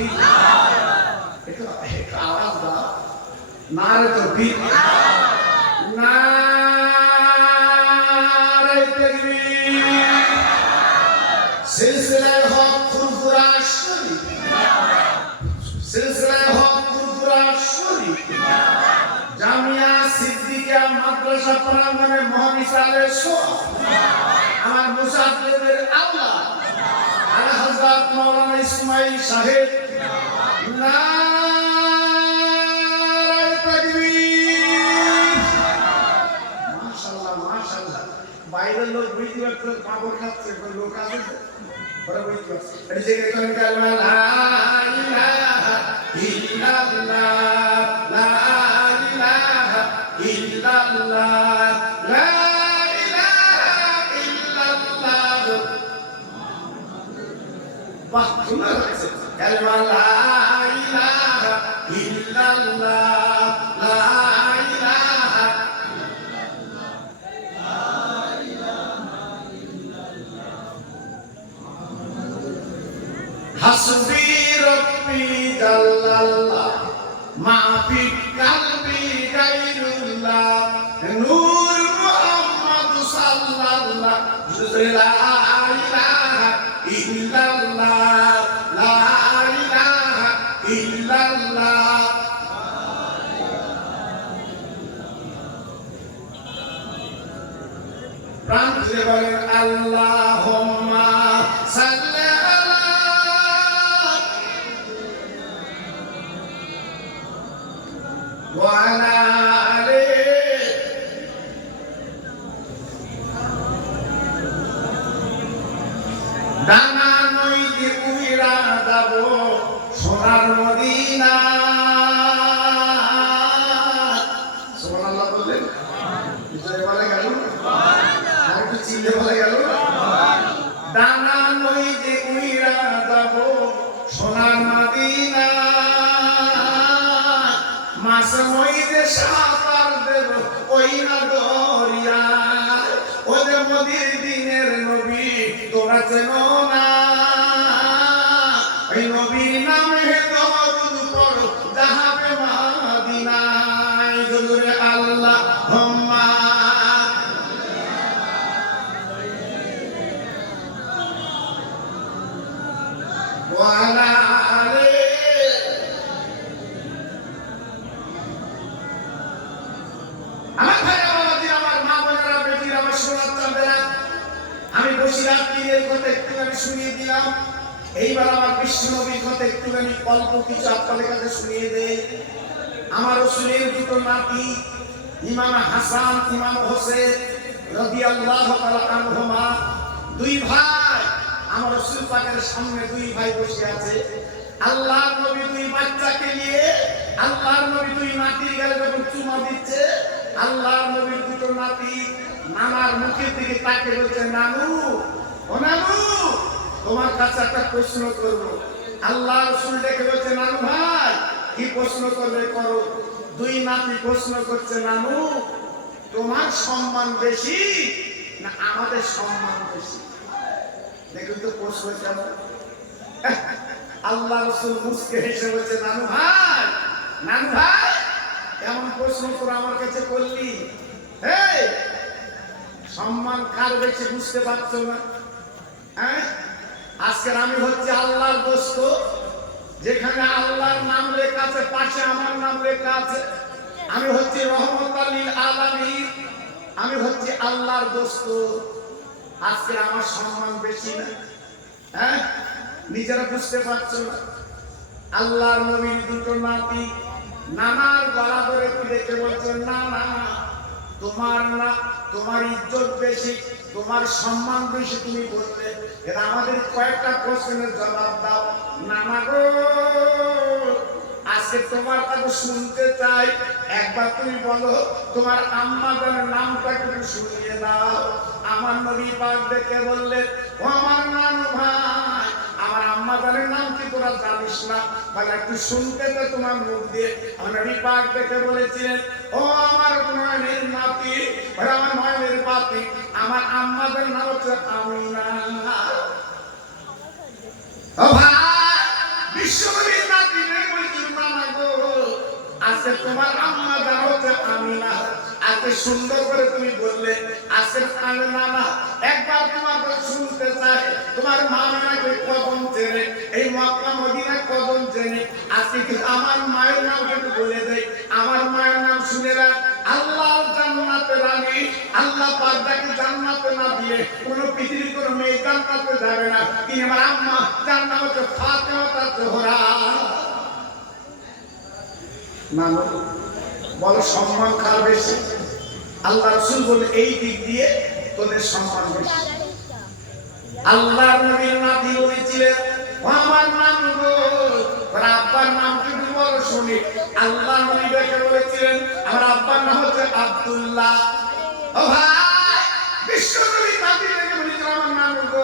একটু আওয়াজ দাও, নারে তাকবীর, নারে তাকবীর। সিলসিলায়ে হক ফুরফুরা শরীফ, সিলসিলায়ে হক ফুরফুরা শরীফ, জামিয়া সিদ্দিকিয়া মাদ্রাসা প্রাঙ্গণে মহাবিশালে আমার মুসাফিরদের আল্লাহ আলা হযরত মাওলানা ইসমাইল সাহেব, নারে তাকবীর। মাশাআল্লাহ মাশাআল্লাহ, বাইরের লোক বুঝতে পারছে, পাগল খাচ্ছে, কোন লোক আছে ওরা বুঝতে পারছে। এই যে এখানে কালমা লা ইলাহা ইল্লাল্লাহ, লা ইলাহা ইল্লাল্লাহ, লা ইলাহা ইল্লাল্লাহ। বাহ, সুন্দর হয়েছে। কালমা লা ইলাহা ইল্লাল্লাহ, লা ইলাহা হাসবি রব্বি জাল্লাল্লাহ মা ফি কলবি গায়রুল্লাহ নূর মুহাম্মদ সাল্লাল্লাহু লা ইলাহা ইল্লাল্লাহ, লা ইলাহা ইল্লাল্লাহ। প্রাণ খুলে বলেন আল্লাহুম্মা সাল্লি ওয়ালা আলে। ডানা নইতে উইরা যাব সোনার মদিনা। সুবহানাল্লাহ বললেন, বিজয় বলে গেল। আর একটু চিল্লে বলা গেল ডানা নই যে উইরা যাব সোনার মদিনা মাছ নই যে সাঁতার দেব ওই নগরিয়া ও যে মোদির দিনের নবী তোরা চেনো না ওই নবীর নামে দরুদ পড়ো যাবে মদিনায় জোরে আল্লাহুম্মা ওয়া আলা আলি আমার ভাই আমাদের আমার মা বোনেরা বেটিরা আমার সোনার চাঁদেরা আমি বসিরাত পীরের কথা একটুখানি শুনিয়ে দিলাম এইবার আমার বিশ্ব নবীর কথা একটুখানি অল্প কিছু আপনাদের কাছে শুনিয়ে দেই আমার রাসূলের দুটো নাতি ইমাম হাসান ইমাম হোসেন রাদিয়াল্লাহু তাআলা আনহুমা দুই ভাই আমার রাসূল পাকের সামনে দুই ভাই বসে আছে আল্লাহর নবী দুই বাচ্চাকে নিয়ে আল্লাহর নবী দুই নাতির গালে যখন চুমা দিচ্ছে আল্লাহর নবীর দুটো নাতি নানার মুখের দিকে তাকিয়ে বলছে নানু ও নানু তোমার কাছে একটা প্রশ্ন করব আল্লাহ রাসূল দেখে বলছে নানু ভাই কি প্রশ্ন করবে করো দুই নাতি প্রশ্ন করছে নানু তোমার সম্মান বেশি না আমাদের সম্মান বেশি দেখুন তো প্রশ্ন কেমন আল্লাহ রাসূল মুস্কে হেসে বলছে নানু ভাই এমন প্রশ্ন তোরা আমার কাছে করলি এই সম্মান কার বেশি বুঝতে পারছো না হ্যাঁ আজকে আমি হচ্ছে আল্লাহর দোস্ত যেখানে আল্লাহর নাম লেখা আছে পাশে আমার নাম লেখা আছে আমি হচ্ছে রহমতুল লিল আলামিন আমি হচ্ছে আল্লাহর দোস্ত আজকে আমার সম্মান বেশি না হ্যাঁ নিজেরা বুঝতে পারছো না আল্লাহর নবীর দুটো নাতি নানার গলা ধরে দেখে বলছেন না না তোমার না তোমার ইজ্জত বেশি তোমার সম্মান বেশি তুমি বললে এরা আমাদের কয়েকটা প্রশ্নের জবাব দাও নানা গো আজকে তোমার কথা শুনতে চাই একবার তুমি বলো তোমার আম্মা জানের নামটা একটু শুনিয়ে দাও আমার নবী পাক দেখে বললেন ও আমার নানু ভাই আমার আম্মা জানের নাম কি তোরা জানিস না বলে একটু শুনতে তো তোমার মুখ দিয়ে আমার নবী পাক দেখে বলেছিলেন ও আমার নয়নের নাতি বলে আমার নয়নের বাতি আমার আম্মা জানের নাম হচ্ছে আমিনা ও ভাই বিশ্বনবীর নাতি বলছি মামা গো আজকে তোমার আম্মা জান হচ্ছে আমিনা আজকে সুন্দর করে তুমি বললে আজকে আমি নানা একবার তোমার কথা শুনতে চাই তোমার মা নাকি কদম চেনে এই মক্কা মদিনা কদম চেনে আজকে কি আমার মায়ের নাম একটু বলে দেয় আমার মায়ের নাম শুনে রাখ আল্লাহর জান্নাতে রানী আল্লাহ পাক যাকে জান্নাতে না দিয়ে কোনো পৃথিবীর কোনো মেয়ে জান্নাতে যাবে না তিনি আমার আম্মা যার নাম হচ্ছে ফাতেমা জোহরা নানু বলো সম্মান কার বেশি আল্লাহ রাসূল বলে এই দিক দিয়ে তোদের সম্মান বেশি আল্লাহর নবীর নাতি বলেছিলেন আমার নাম গো আব্বার নাম কি বলো শুনি আল্লাহ নবী দেখে বলেছিলেন আমার আব্বার নাম হচ্ছে আব্দুল্লাহ ও ভাই বিশ্বনবী নাতি দেখে বলেছিলেন আমার নাম গো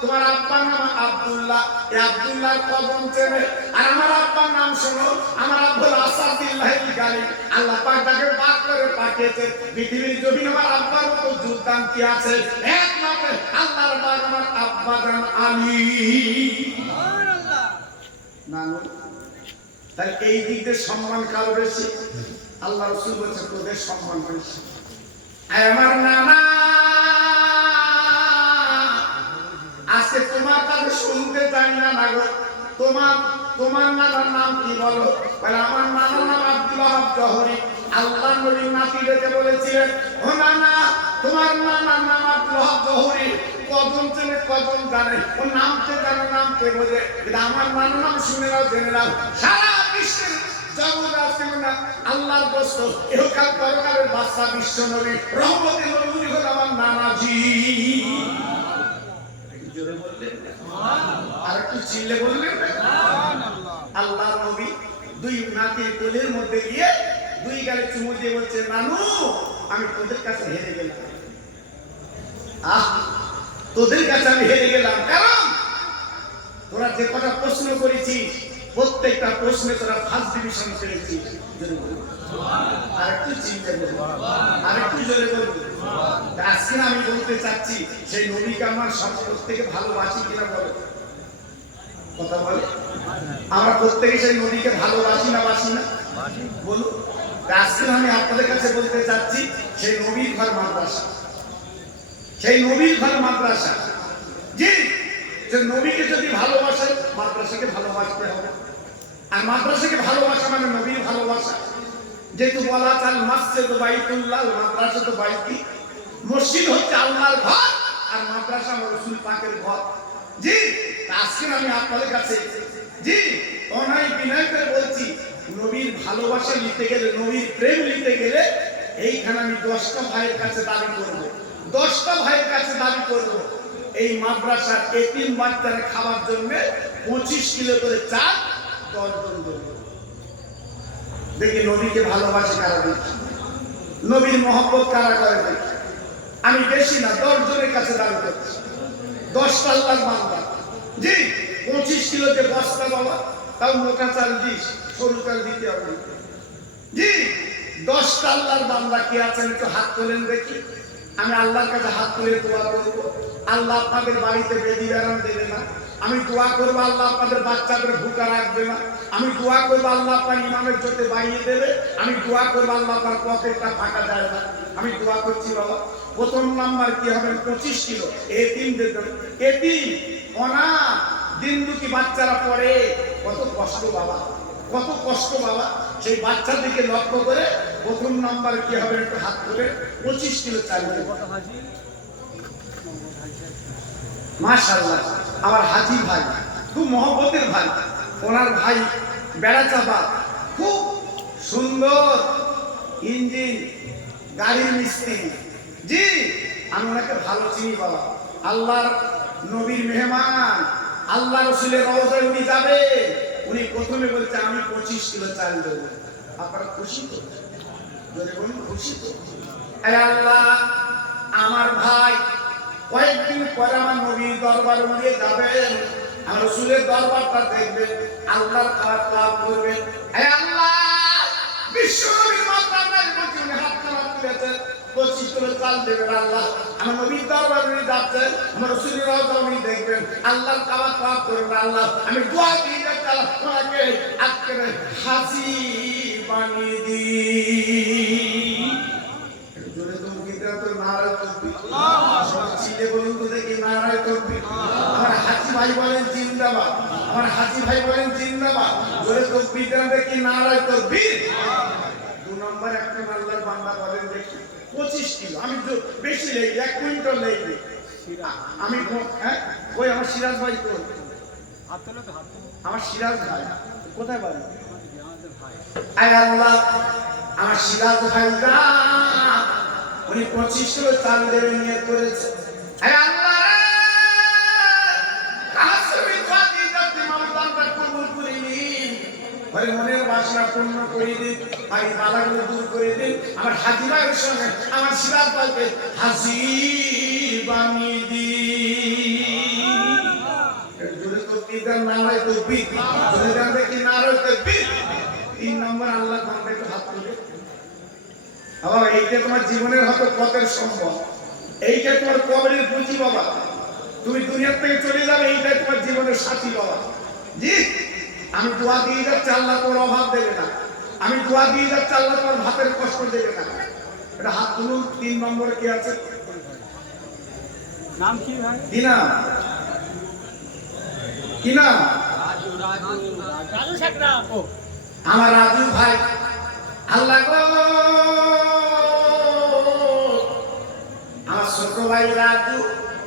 তোমার আব্বার নাম আব্দুল্লাহ এই আব্দুল্লাহর কদম চেনে আর আমার আব্বার নাম শোনো আমার আব্দুল আসাদুল্লাহিল গালি আল্লাহ পাক তাকে পাক করে পাঠিয়েছে পৃথিবীর জমিনে আমার আব্বার মতো যোগদান কি আছে একমাত্র আল্লাহর পাক আমার আব্বা জান আলী সুবহানাল্লাহ নানু তাই এই দিক দিয়ে সম্মান কার বেশি আল্লাহ রাসূল বলেছে তোদের সম্মান বেশি আমার নানা আজকে তোমার কাছে শুনতে চাই না গো তোমার নানার নাম কি বলো বলে আমার নানার নাম আব্দুল ওয়াহাব জহরি আল্লাহ নবীর নাতি ডেকে বলেছিলেন ও নানা তোমার নানার নাম আব্দুল ওয়াহাব জহরি কদম চেনে কদম জানে ও নামকে জানো নামকে বোঝে কিন্তু আমার নানার নাম শুনে নাও জেনে নাও সারা বিশ্বের জগৎ আছে না আল্লাহর দোস্ত ইহকাল পরকালের বাদশা বিশ্ব নবী রহমতের নবী হল আমার নানাজি জোরে বললেন আর একটু চিল্লে বললেন আল্লাহর নবী দুই নাতির কোলের মধ্যে গিয়ে দুই গালে চুমু দিয়ে বলছে নানু আমি তোদের কাছে হেরে গেলাম তোদের কাছে আমি হেরে গেলাম, কারণ তোরা যে কটা প্রশ্ন করেছিস প্রত্যেকটা প্রশ্নে তোরা ফার্স্ট ডিভিশন পেয়েছিস। আর একটু চিন্তা করবো, আর একটু জোরে বলবো। আজকে আমি বলতে চাচ্ছি সেই নবীকে আমার সব থেকে ভালোবাসি কিনা বলো, কথা বলে। আমরা প্রত্যেকে সেই নবীকে ভালোবাসি না বাসি না বলুন। আজকে আমি আপনাদের কাছে বলতে চাচ্ছি সেই নবীর ঘর মাদ্রাসা, সেই নবীর ঘর মাদ্রাসা। জি, যে নবীকে যদি ভালোবাসেন মাদ্রাসাকে ভালোবাসতে হবে। আর মাদ্রাসাকে ভালোবাসা মানে নবীর ভালোবাসা। যেহেতু বলা চাল মসজিদ বাইতুল্লাহ, মাদ্রাসা তো বাইতি। মসজিদ হচ্ছে আল্লাহর ঘর আর মাদ্রাসা রাসূল পাকের ঘর। জি, আজকে আমি আপনাদের কাছে জি অনাই বিনয় করে বলছি, নবীর ভালোবাসা নিতে গেলে, নবীর প্রেম নিতে গেলে এইখানে আমি 10টা ভাইয়ের কাছে দাবি করব, 10টা ভাইয়ের কাছে দাবি করব এই মাদ্রাসার এতিম বাচ্চারা খাওয়ার জন্য 25 কিলো করে চাল 10 জন দেব। দেখি নবীকে ভালোবাসে কারা, দেখি নবীর মহব্বত কারা করে দেখি। আমি বেশি না 10 জনের কাছে দাবি করছি, 10টা আল্লাহর বান্দা। জি, 25 কিলোতে বস্তা বাবা, তাও মোটা চাল দিস, সরু চাল দিতে হবে। জি, 10টা আল্লাহর বান্দা কে আছেন একটু হাত তোলেন দেখি। আমি আল্লাহর কাছে হাত তুলে দোয়া করবো, আল্লাহ আপনাদের বাড়িতে বেদি বেড়ান দেবে না। আমি দোয়া করবো আল্লাহ আপনাদের বাচ্চাদের ভুকা রাখবে না। আমি দোয়া করবো আল্লাহ আপনার ইমামের জোতে বাড়িয়ে দেবে। আমি দোয়া করবো আল্লাহ আপনার পকেটটা ফাঁকা যায় না। আমি দোয়া করছি বাবা। প্রথম নাম্বার কি হবে? 25 কিলো এতিমদের জন্য। এতিম অনাথ দিন দুটি বাচ্চারা পড়ে, কত কষ্ট বাবা, কত কষ্ট বাবা। সেই বাচ্চাদেরকে লক্ষ্য করে প্রথম নাম্বার কি হবে একটু হাত তুলে 25 কিলো চাল দেবে। মাশাআল্লাহ, আমার হাজি ভাই খুব মহব্বতের ভাই, ওনার ভাই বেড়া চাপা, খুব সুন্দর ইঞ্জিন গাড়ির মিস্ত্রি। জি, আমি ওনাকে ভালো চিনি বাবা। আল্লাহর নবীর মেহমান, আল্লাহ রসুলের রওজায় উনি যাবে, উনি প্রথমে বলছে আমি 25 কিলো চাল দেবো। আপনারা খুশি তো? যদি বলুন খুশি তো? আল্লাহ আমার ভাই কয়েকদিন পরে আমার নবীর দরবার উড়িয়ে যাবেন, আমার রসুলের দরবারটা দেখবেন, আল্লাহর খারাপ লাভ করবেন। আল্লাহ বিশ্বনবীর মাতার প্রতি উনি হাত তুলেছেন, 25 কিলো চাল দেবেন। আল্লাহ আমার নবীর দরবার উনি যাচ্ছেন, আমার রসুলের রওজা উনি দেখবেন, আল্লাহর খারাপ লাভ করবেন। আল্লাহ আমি দোয়া দিয়ে যাচ্ছি আপনাকে আজকে হাসি বানিয়ে দিই। জোরে তো গীতা তো নারায় তাকবীর, আল্লাহ চিলে বলুন তো দেখি নারায় তাকবীর। আমার হাজি ভাই বলেন জিন্দাবাদ, আমার হাজি ভাই বলেন জিন্দাবাদ। জোরে তাকবীর দেন দেখি নারায় তাকবীর। 2 নম্বর একটা আল্লাহর বান্দা বলেন দেখি 25 কিলো। আমি তো বেশি নেই, 1 কুইন্টাল নেই। আমি হ্যাঁ ওই আমার সিরাজ ভাই তো হাত তোলো তো, হাত তোলো। আমার সিরাজ ভাই কোথায় বাড়ি? আয় আল্লাহ আমার সিরাজ ভাই দা উনি 25 কিলো চাল দেবে নিয়ত করেছে। আয় আল্লাহ কাসমি ফাদি দতে মামদানটা কবুল করে নিন, ভাই মনের বাসনা পূর্ণ করে দিন, ভাই বাধাগুলো দূর করে দিন। আমার হাজি ভাইয়ের সঙ্গে আমার সিরাজ ভাইকে হাসি বানিয়ে দিন। জোরে তাকবীর দেন, নারায়ে তাকবীর। জোরে দেন দেখি নারায়ে তাকবীর। 3 নম্বর আল্লাহ বান্দা একটু হাত তুলে। বাবা এইটা তোমার জীবনের হয়তো পথের সম্ভব, এইটা তোমার কবরের পুঁজি বাবা। তুমি দুনিয়া থেকে চলে যাবে, এইটাই তোমার জীবনের সাথী বাবা। জি, আমি দোয়া দিয়ে যাচ্ছি আল্লাহ তোমার অভাব দেবে না। আমি দোয়া দিয়ে যাচ্ছি আল্লাহ তোমার ভাতের কষ্ট দেবে না। এটা হাত তুলুন। 3 নম্বরে কি আছে? নাম কি ভাই? কি নাম? কি নাম? রাজু। রাজু রাজু শেখরা। ও আমার রাজু ভাই, আল্লাহ গো আমার ছোট ভাই রাজু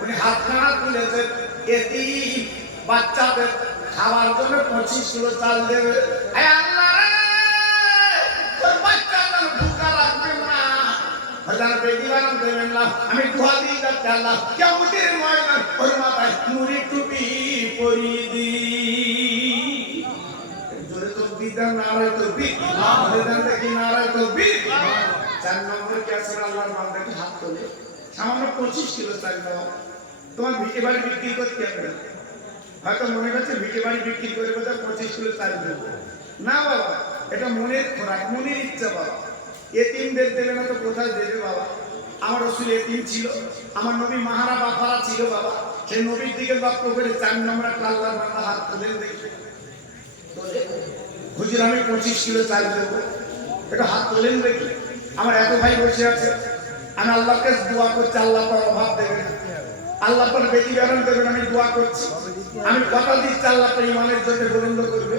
উনি হাত খানা তুলেছেন এতিম বাচ্চাদের খাওয়ার জন্য 25 কিলো চাল দেবে। আল্লাহ তোর বাচ্চাদের ভুকা রাখবেন না, হাজার বেদি বানান দেবেন না। আমি দোয়া দিয়ে যাচ্ছি আল্লাহ কিয়ামতের ময়দান ওর মাথায় নুরি টুপি পরিয়ে দিই। জোরে তাকবীর দেন, নারায়ে তাকবীর। জোরে দেন দেখি নারায়ে তাকবীর। 4 নম্বর কি আছে? আল্লাহর বান্দাকে হাত তোলে। সামান্য 25 কিলো চাল বাবা, তোমার ভিটে বাড়ি বিক্রি করতে হবে। হয়তো মনে হচ্ছে ভিটে বাড়ি বিক্রি করে বোধহয় 25 কিলো চাল দেবো। না বাবা, এটা মনের খোরাক, মনের ইচ্ছা বাবা। এতিমদের দেবে না তো কোথায় দেবে বাবা? আমার রসুল এতিম ছিল, আমার নবী মাহারা বাপারা ছিল বাবা। সেই নবীর দিকে লক্ষ্য করে 4 নম্বর আল্লাহর বান্দা হাত তুলে দেখবে, হুজুর আমি 25 কিলো চাল দেবো, এটা হাত তোলেন দেখি। আমার এত ভাই বসে আছে, আমি আল্লাহকে দোয়া করছি আল্লাহ পর অভাব দেবে না, আল্লাহ পর বেটি বেরন দেবেন, আমি দোয়া করছি। আমি কথা দিচ্ছি আল্লাহ পর ইমানের জন্য বুলন্দ করবে।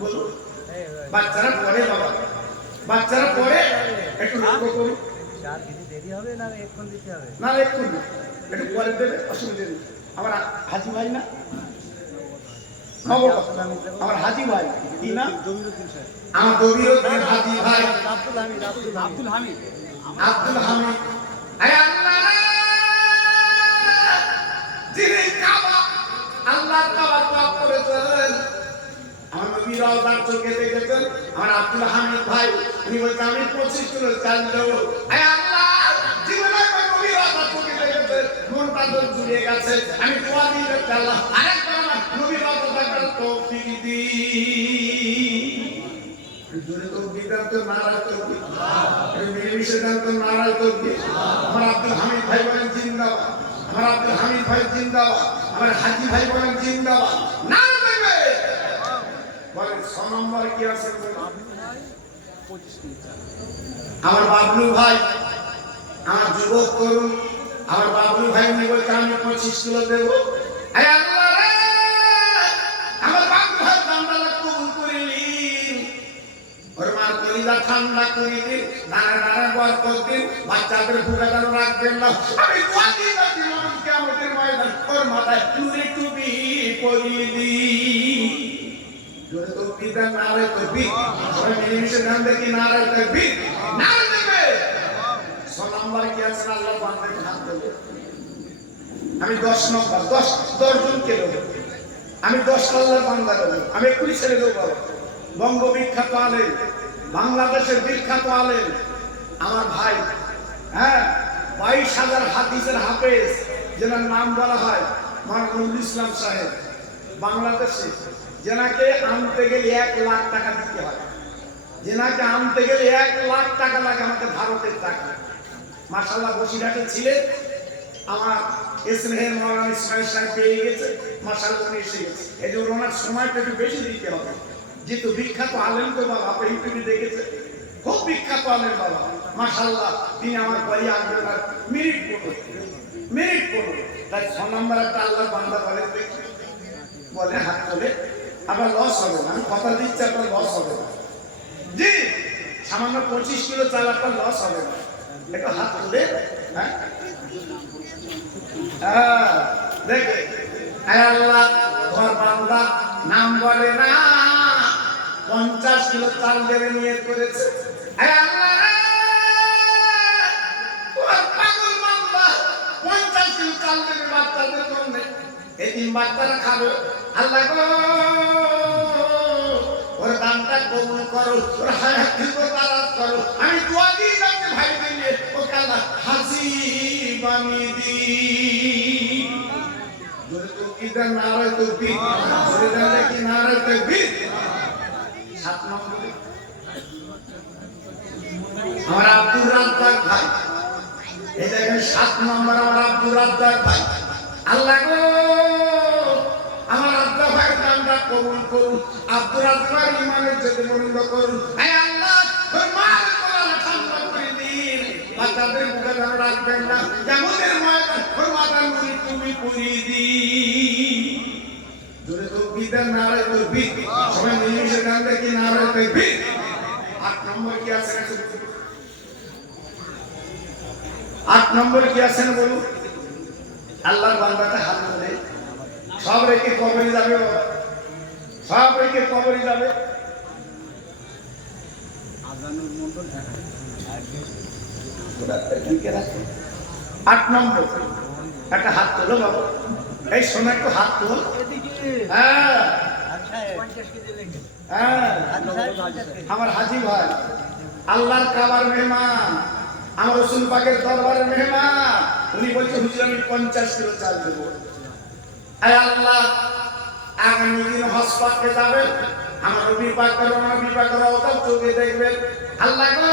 বলুন বাচ্চারা পড়ে বাবা, বাচ্চারা পড়ে, একটু লক্ষ্য করুন। না এক্ষুন না, একটু পরে দেবে, অসুবিধা নেই। আমার হাজি ভাই না, আমার হাজি ভাই কি না, আমার দবির হাজি ভাই আব্দুল হামিদ। যিনি কাবা, আল্লাহর কাবা তওয়াফ করেছেন, আমার নবী রওজার চোখে দেখেছেন, আমার আব্দুল হামিদ ভাই, উনি বলছেন আমি 25 কিলো চাল দেবো। আল্লাহ জীবনে নবী রওজার চোখে দেখেছেন, মনটা জুড়িয়ে গেছে। আমি দোয়া দিয়ে যাচ্ছি আল্লাহ আরেকবার আমার নবী রওজার দেখার তৌফিক দিন। জোরে তৌফিক দান তো নারায় তৌফিক, মিলেমিশে দান তো নারায় তৌফিক। আমার আব্দুল হামিদ ভাই বলেন জিন্দাবাদ, আমার আব্দুল হামিদ ভাই জিন্দাবাদ, আমার হাজি ভাই বলেন জিন্দাবাদ। না দেবে বলেন 6 নম্বর কি আছে? আমার বাবলু ভাই, আমার যুবক করুন, আমার বাবলু ভাই উনি বলছে আমি 25 কিলো দেবো। আল্লাহ রে, আমার বাবলু ভাই দামটা কবুল করে নিন, ওর মার কলিজা ঠান্ডা করে দিন, নানা নানা বরকত দিন, বাচ্চাদের ভুলে যেন রাখবেন না। আমি দোয়া দিয়ে যাচ্ছি মানুষ কিয়ামতের ময়দান ওর মাথায় নূরে টুপি পরিয়ে দিন। জোরে তকবীর দেন, নারে তকবীর। সবাই মিলেমিশে গান দেখি, নারে তকবীর, নারে দেবে। 6 নম্বর কি আছে? আল্লাহ বান্দাকে হাত দেবে। আমি 10 নম্বর 10 জনকে দেবো, আমি 10 আল্লাহর বান্দা দেবো, আমি 20 ছেড়ে দেবো বাবা। বঙ্গ বিখ্যাত আলেম, বাংলাদেশের বিখ্যাত আলেম আমার ভাই, হ্যাঁ 22,000 হাদিসের হাফেজ, যেনার নাম বলা হয় মানবুল ইসলাম সাহেব। বাংলাদেশে যেনাকে আনতে গেলে 1 লাখ টাকা দিতে হয়, যেনাকে আনতে গেলে 1 লাখ টাকা লাগে আমাদের ভারতের টাকা। মাশাআল্লাহ বসিরহাটে ছিলেন, আমার স্নেহের মাওলানা ইসমাইল সাহেব পেয়ে গেছে, মাশাআল্লাহ উনি এসে গেছে। এই জন্য ওনার সময়টা একটু বেশি দিতে হবে, যেহেতু বিখ্যাত আলেম তো বাবা, আপনি ইউটিউবে দেখেছে, খুব বিখ্যাত আলেম বাবা মাশাআল্লাহ। তিনি আমার বাড়ি আসবেন আর মিনিট 15 তাই 6 নম্বর একটা আল্লাহর বান্দা বলে দেখি, বলে হাত তোলে, আপনার লস হবে না, আমি কথা দিচ্ছি আপনার লস হবে না। জি সামান্য 25 কিলো চাল আপনার লস হবে না, একটু হাত তুলে। হ্যাঁ দেখে আল্লাহ তোমার বান্দা নাম বলে না, 50 কিলো চাল দেবে নিয়ত করেছে। আল্লাহ রে, তোমার পাগল বান্দা 50 কিলো চাল দেবে বাচ্চাদের জন্য, এতিম বাচ্চারা খাবে। আল্লাহ গো ওর দানটা কবুল করো, ওর হায়াতকে বারাক করো। আমি দোয়া দিয়ে যাচ্ছি ভাই দিলে ওকে আল্লাহ হাসি বানিয়ে দিন। জোরে তকবীর দেন, নারে তকবীর, জোরে দেন দেখি নারে তকবীর। 7 নম্বরে আমার আব্দুর রাজ্জাক ভাই, এই দেখেন 7 নম্বর আমার আব্দুর রাজ্জাক ভাই। আল্লাহ গো আমার আব্দুল ভাই দানটা কবুল করুন, আব্দুর রাজ্জাক ইমানের যেতে বন্ধ করুন। হে আল্লাহ ওর মার কোলার ঠান্ডা করে দিন, বাচ্চাদের মুখে যেন রাখবেন না, জামুদের ময়দান ওর মাথার মুড়ি তুমি পুরিয়ে দিন। জোরে তকবীর দেন, নারে তকবীর। সবাই মিলেমিশে গান দেখি, নারে তকবীর। 8 নম্বর কি আছে? 8 নম্বর কি আছেন বলুন? আল্লাহর বান্দাটা হাত তুলে সব রেখে কবরে যাবে, সব রেখে কবরে যাবে। 8 নম্বর একটা হাত তোলো বাবা, এই শোনা একটু হাত তোল। হ্যাঁ হ্যাঁ আমার হাজি ভাই, আল্লাহর কাবার মেহমান, আমার রাসূল পাকের দরবারে মেহমান, উনি বলছে হুজুর আমি 50 কিলো চাল দেব। আয় আল্লাহ, আগামী দিন হজ পাকে যাবেন, আমার নবী পাকের অবতার চোখে দেখবেন। আল্লাহ গো,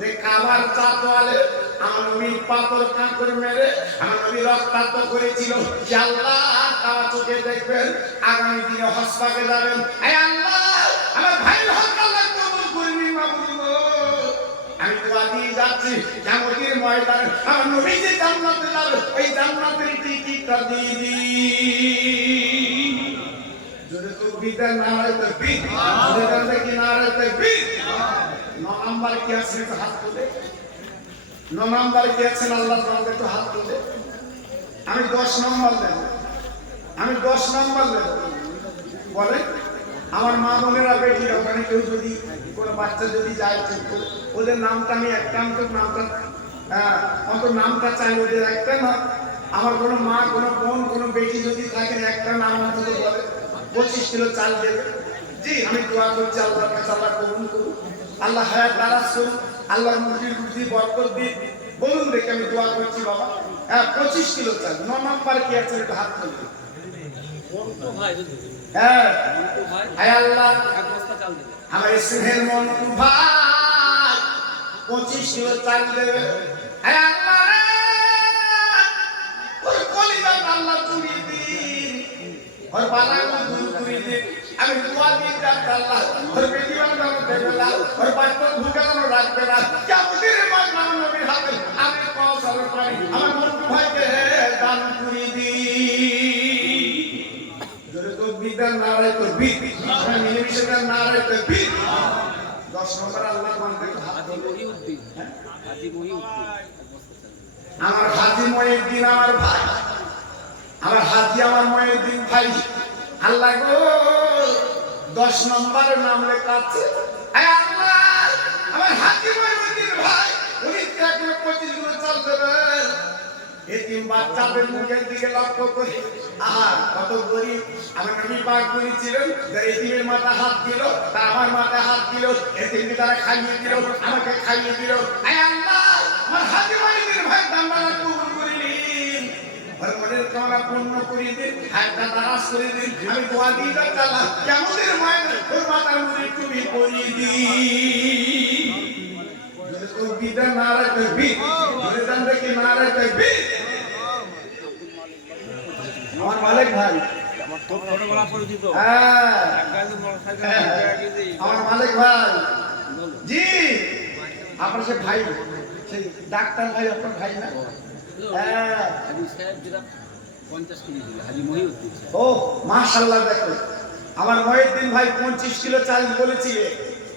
যে কাবার চাতওয়ালে আমার নবী পাথর কাঁকর মেরে আমার নবী রক্তাক্ত করেছিল, যে আল্লাহ কাবা চোখে দেখবেন, আগামী দিনে হজ পাকে যাবেন। আয় আল্লাহ, আমার ভাইয়ের হক আল্লাহ কবুল করে নিন মাবুদ গো। আমি দোয়া দিয়ে যাচ্ছি, কিয়ামতের ময়দানে আমার নবী যে জান্নাতে যাবে, ওই জান্নাতের টিকিটটা দিয়ে দিন। যদি তাকবীর নারে তাকবীর, যদি দেখি নারে তাকবীর। 9 নাম্বার কি আছে একটু হাত তুলে, 9 নাম্বার কি আছেন আল্লাহর নামে একটু হাত তুলে। আমি 10 নাম্বার দেব, আমি 10 নাম্বার দেব। বলে আমার মা বোনেরা বেটিরা, ওখানে কেউ যদি কোনো বাচ্চা যদি যায় চেক করে, ওদের নামটা আমি একটা অন্তত নামটা অন্তত নামটা চাই ওদের একটা না। আমার কোনো মা, কোনো বোন, কোনো বেটি যদি থাকে একটা নাম অন্তত বলে 25 কিলো চাল দেবে। জি, আমি দোয়া করছি আল্লাহর কাছে, আল্লাহ কবুল করুন, আল্লাহ হায়াত দারাজ করুন, আল্লাহর মুজির বুদ্ধি বরকত দিন। বলুন দেখে, আমি দোয়া করছি বাবা। 25 কিলো চাল। 9 নাম্বার কি আছে একটু হাত তুলে। হ্যাঁ, আয় আল্লাহ, আমার স্নেহের মন্টু ভাই 25 কিলো চাল দেবে। আয় আল্লাহ রে, ওর কলিজার আল্লাহ চুরি দিন, ওর বানানো দূর করে দিন। আমি দোয়া দিই যাচ্ছি আল্লাহ, ওর বেটি বানানো দেবে না, ওর বাচ্চা ভুগানো রাখবে না। কিয়ামতের ময়দানে আমার নবীর হাতে আমি কওসারের পানি আমার মন্টু ভাইকে দান করে দিই। জোরে তাকবীর নারে তাকবীর, আমরা মিলেমিশে নারে তাকবীর। 10 নম্বর আল্লাহর বান্দা হাত মহিউদ্দিন, হাজী মহিউদ্দিন, আমার হাজী মহিউদ্দিন আমার ভাই, আমার হাজী আমার মহিউদ্দিন ভাই। আল্লাহ গো, 10 নম্বরের নাম লেখা আছে। আয় আল্লাহ, আমার হাজী মহিউদ্দিন ভাই উনি 25 কিলো চাল দেবেন। এতিম বাচ্চাদের মুখের দিকে লক্ষ্য করে, আহা কত গরিব। আমার নবী পাক বলেছিলেন, যে এতিমের মাথা হাত দিল, তা আমার মাথায় হাত দিল, এতিমকে তারা খাইয়ে দিল, আমাকে খাইয়ে দিল। আয় আল্লাহ, আমার হাজী মহিউদ্দিন ভাই দাম্বানা কবুল করে নিন, ওর মনের কামনা পূর্ণ করে দিন, হাতটা দারাজ করে দিন। আমি দোয়া দিয়ে যাচ্ছি আল্লাহ, কিয়ামতের ময়দানে ওর মাথার মুড়ি টুপি পরিয়ে দিন। যদি তাকবীর নারে তাকবীর, যদি দেখি নারে তাকবীর। আমার মালিক ভাই, আমার মালিক ভাই, জি আপনার সে ভাই, সেই ডাক্তার ভাই, আপনার ভাই না? ও মাশাআল্লাহ, দেখো আমার মহিউদ্দিন ভাই 25 কিলো চাল বলেছিলে,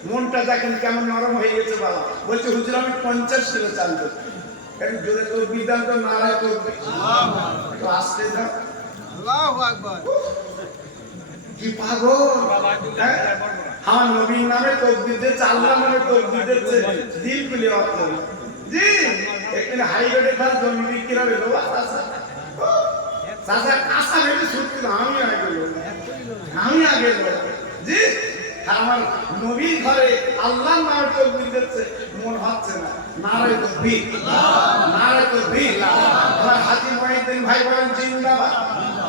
মনটা দেখেন কেমন নরম হয়ে গেছে বাবা। বলছে হুজুর আমি 50 কিলো চাল দেব। একটু জোরে তো বিধান তো নারায় করবে, একটু আসতে যাও। আল্লাহু আকবার, কি পাগল। আমার নবীর নামে তাকবীর দিতে, আল্লাহর নামে তাকবীর দিতে, দিল খুলে অর্থ। জি, এখানে হাই রোডে তার জমি বিক্রি হবে লোক আছে। চাচা কাঁচা ভেবে ছুটতে আমি আগে জি, আমার নবীর ঘরে আল্লাহর নামে তাকবীর দিতে মন হচ্ছে না। নারে তাকবীর, নারে তাকবীর। আমার হাজী মহিউদ্দিন ভাই বলেন জিন্দাবাদ।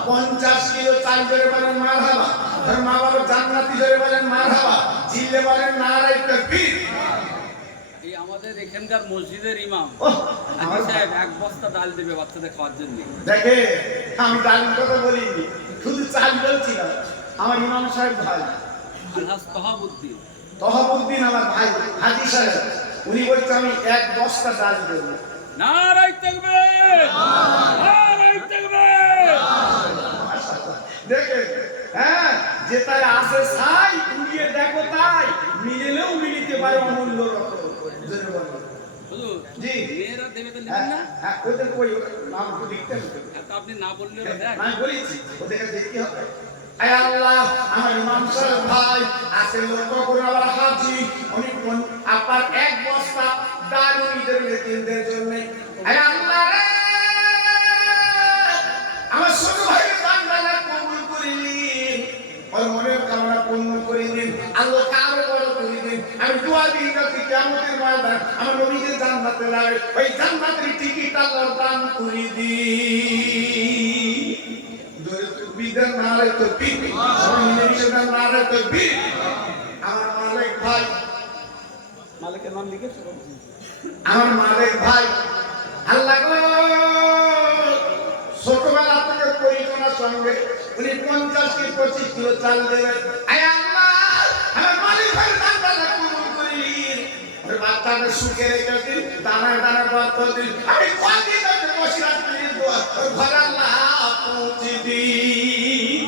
50 কিলো চাল ধরে বলেন মারহাবা, আর মা বাবা জান্নাতি ধরে বলেন মারহাবা, জিল্লে বলেন নারে তাকবীর। এই আমাদের এখানকার মসজিদের ইমাম হাজী সাহেব 1 বস্তা ডাল দেবে বাচ্চাদের খাওয়ার জন্য। দেখে আমি ডালের কথা বলিনি, শুধু চাল বলছি না। আমার ইমাম সাহেব ভাই আলহাজ তহাবুদ্দিন, তহাবুদ্দিন আমার ভাই হাজী সাহেব, উনি বলছে আমি 1 বস্তা ডাল দেব। নারে তাকবীর, নারে তাকবীর। দেখে হ্যাঁ, যেটাই আসে ছাই উড়িয়ে দেখো তাই, মিলেলেও মিলিতে পারে অমূল্য রত্ন। জি, মেয়েরা দেবে তো নেবেন না? হ্যাঁ, ওদের কই নাম তো লিখতে হবে। আপনি না বললেও দেখ, আমি বলেছি ওদের দেখতে হবে। আয় আল্লাহ, আমার ইমাম সাহেব ভাই আছে লক্ষ্য করে আবার হাজী, উনি আপনার 1 বস্তা ডাল উনিদের এতিমদের জন্য। আয় আল্লাহ রে, আমার ছোট ভাইয়ের দানটা কবুল করে নিন, ওর মনের কামনা পূর্ণ করে দিন, আল্লাহ কারো বড় করে দিন। আমি দোয়া দিই যাতে কিয়ামতের ময়দানে আমার নবীকে জান্নাতে লাগে ওই জান্নাতের টিকিট আল্লাহ দান করে দিই দূরে বিদার নারে তো বিদ সবাই মিলে নারে তো বিদ আমার মালিক ভাই মালিকের নাম লিখেছো আমার মালিক ভাই আল্লাহ গো ছোটবেলা থেকে পরিচনার সঙ্গে উনি 50 কি 25 কিলো চাল দেবেন আয় আল্লাহ আমার মালিক ভাই দানটা কবুল করিলেন ওই বাচ্চাটা সুখে রেখেছি দানায় দানায় বরকত দিন আমি কদিন ধরে বসে আছি দোয়া ঘর আল্লাহ পৌঁছে দিন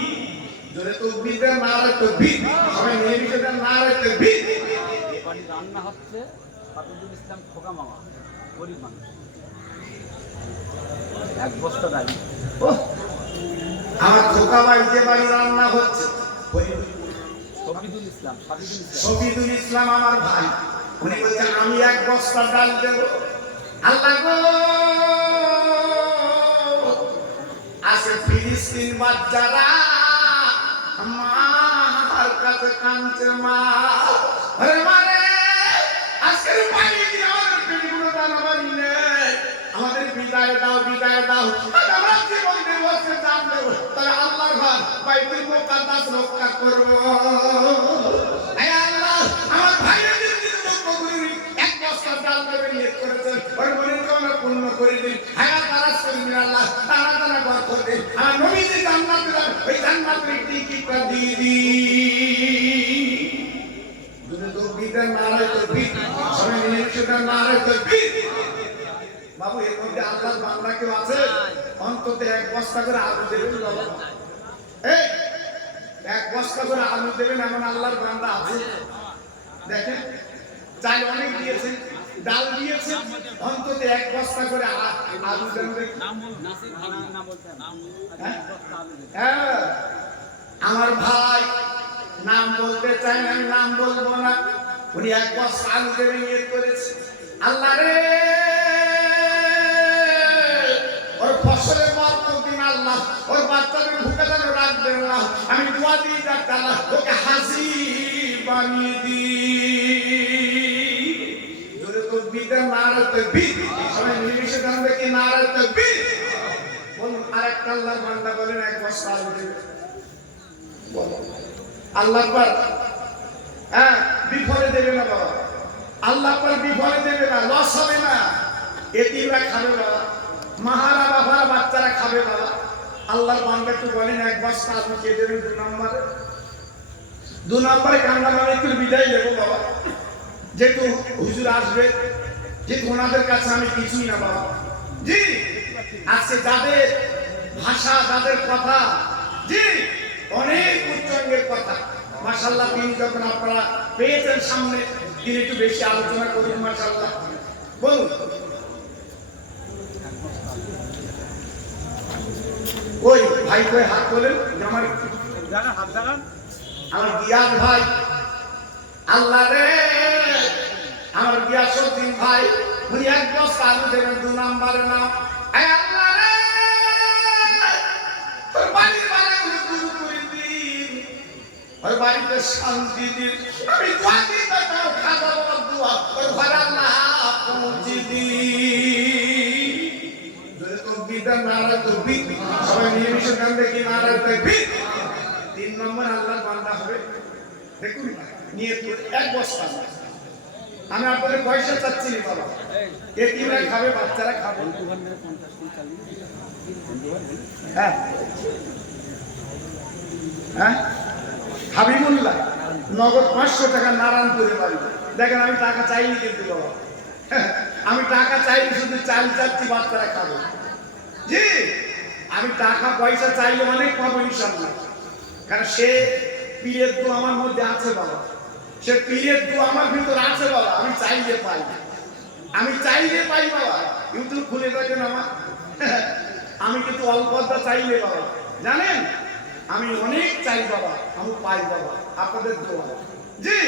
জোরে তো বিদে নারে তো বিদ সবাই মিলে নারে তো বিদ বাড়ি রান্না হচ্ছে ফাতিজুল ইসলাম খোকা মামা গরিব মানুষ এক বস্তা ডাল আমার খোকা ভাই যে বাড়ি রান্না হচ্ছে শফিদুল ইসলাম শফিদুল ইসলাম আমার ভাই উনি বলছেন আমি এক বস্তা ডাল দেব আল্লাহ গো আসে ফিলিস্তিন বাচ্চারা আমার কাছে কাঁদছে মা আরে মারে আজকের পানি দিয়ে আমাদের পেটগুলো দানা বাড়ি নেই আমাদের বিদায় দাও আমরা জীবন দেব সে জান দেব তাহলে আল্লাহর ঘর বাইতুল মুকাদ্দাস রক্ষা করব আয় আল্লাহ আমার ভাইয়ের দিন মুক্ত করে এক বস্তা ডাল দেবে নিয়ত করেছেন ওর মনের কামনা পূর্ণ করে দিন হায়াত দারাজ করে দিন আল্লাহ তারা তারা বরকত দিন আমার নবীজি জান্নাত দিলেন ওই জান্নাতের টিকিটটা দিয়ে দিন দুটো তো বিদার নারে তো বিদ সবাই মিলে সেটা নারে তো বিদ বাবু এর মধ্যে আল্লাহর বান্দা কেউ আছে অন্তত এক বস্তা করে আলু দেবেন বাবা এই এক বস্তা করে আলু দেবেন এমন আল্লাহর বান্দা আছে দেখেন চাল অনেক দিয়েছেন ডাল দিয়েছেন অন্তত এক বস্তা করে আলু দেবেন হ্যাঁ আমার ভাই নাম বলতে চাই না আমি নাম বলবো না উনি এক বস্তা আলু দেবেন নিয়ত করেছে আল্লাহ রে ওর ফসলের বরকত দিন আল্লাহ ওর বাচ্চাদের ভুকে যেন রাখবেন না আমি দোয়া দিই যাক আল্লাহ ওকে হাসি বানিয়ে দিই জোরে তো বিদে নারে তো বিদ সবাই মিলেমিশে জানবে কি নারে তো বিদ বলুন আরেকটা আল্লাহর বান্দা বলেন এক বস্তা আলু দেবে আল্লাহ পাক হ্যাঁ বিফলে দেবে না বাবা আল্লাহ পাক বিফলে দেবে না লস হবে না এতিমরা খাবে বাবা মাহারা বাবারা বাচ্চারা খাবে বাবা আল্লাহর বান্দা একটু বলেন এক বস্তা আপনি কে দেবেন 2 নম্বরে কান্না মানে একটু বিদায় দেবো বাবা যেহেতু হুজুর আসবে যেহেতু ওনাদের কাছে আমি কিছুই না বাবা জি আজকে যাদের ভাষা যাদের কথা জি অনেক উচ্চাঙ্গের কথা মাশাআল্লাহ তিনি যখন আপনারা পেয়েছেন সামনে তিনি একটু বেশি আলোচনা করুন মাশাআল্লাহ বলুন ওই ভাই কই হাত তোলেন আমার হাত দেখান আমার গিয়াস ভাই আল্লাহ রে আমার গিয়াসউদ্দিন ভাই উনি এক বস্তা আলু দেবেন 2 নম্বরে নাও আয় আল্লাহ রে তোর বাড়ির বালাগুলো দূর করে দিন ওই বাড়িতে শান্তি দিন আমি দোয়া দিই তাও খাজা বাবার দোয়া ওই ঘর আল্লাহ পৌঁছে দিন যদি তো বিদার নারা তো বিদ সবাই মিলেমিশে জানবে কি নারা তো বিদ 3 নম্বর আল্লাহর বান্দা হবে দেখুন নিয়ে এক বস্তা আমি আপনাদের পয়সা চাচ্ছি না বাবা এতিমরা খাবে বাচ্চারা খাবে হ্যাঁ হ্যাঁ হাবিবুল্লাহ নগদ 500 টাকা নারায়ণপুরে বাড়ি দেখেন আমি টাকা চাইনি কিন্তু বাবা আমি টাকা চাইনি শুধু চাল চাচ্ছি বাচ্চারা খাবে জি আমি টাকা পয়সা চাইলে অনেক পাবো ইনশাআল্লাহ কারণ সে পীরের দোয়া আমার মধ্যে আছে বাবা সে পীরের দোয়া আমার ভিতরে আছে বাবা আমি চাইলে পাই বাবা ইউটিউব খুলে দেখেন আমার আমি কিন্তু অল্পটা চাইলে বাবা জানেন আমি অনেক চাই বাবা আমি পাই বাবা আপনাদের দোয়া জি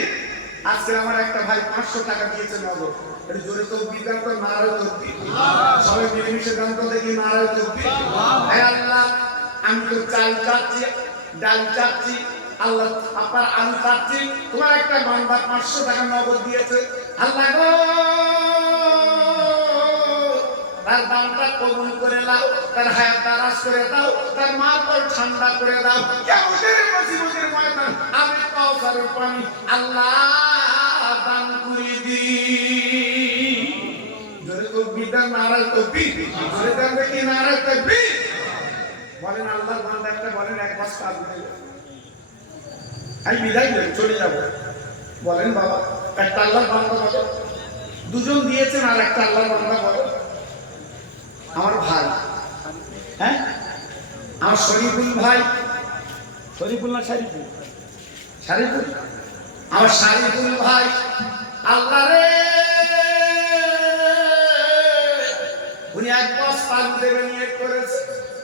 আজকে আমার একটা ভাই 500 টাকা দিয়েছে নগদ এটা জোরে তো বিদান তো নারে তকবি সবাই মিলেমিশে গান তো দেখি নারে তকবি হে আল্লাহ আমি তো চাল চাচ্ছি ডাল চাচ্ছি আল্লাহ আপনার আমি চাচ্ছি তোমার একটা বান্দা 500 টাকা নগদ দিয়েছে, আল্লাহ গো তার দামটা কবুল করে দাও, তার হায়াত দারাজ করে দাও, তার মাথা ঠান্ডা করে দাও। কিয়ামতের মুসিবতের ময়দান আমি কাউসারের পানি আল্লাহ দান করে দিই। জোরে তাকবীর দেন, নারায়ে তাকবীর। জোরে দেন দেখি নারায়ে তাকবীর। বলেন আল্লাহর বান্দা একটা বলেন এক মাস কাজ দেবে, আমি বিদায় দেব, চলে যাব। বলেন বাবা একটা আল্লাহর বান্দা বলেন, দুজন দিয়েছেন আর একটা আল্লাহর বান্দা বলেন। আমার ভাই, হ্যাঁ আমার শরীফুল ভাই, শরীফুল না শরীফুল, শরীফুল, আমার শরীফুল ভাই আল্লাহ রে উনি এক বস্তা আলু দেবে নিয়ে করেছে।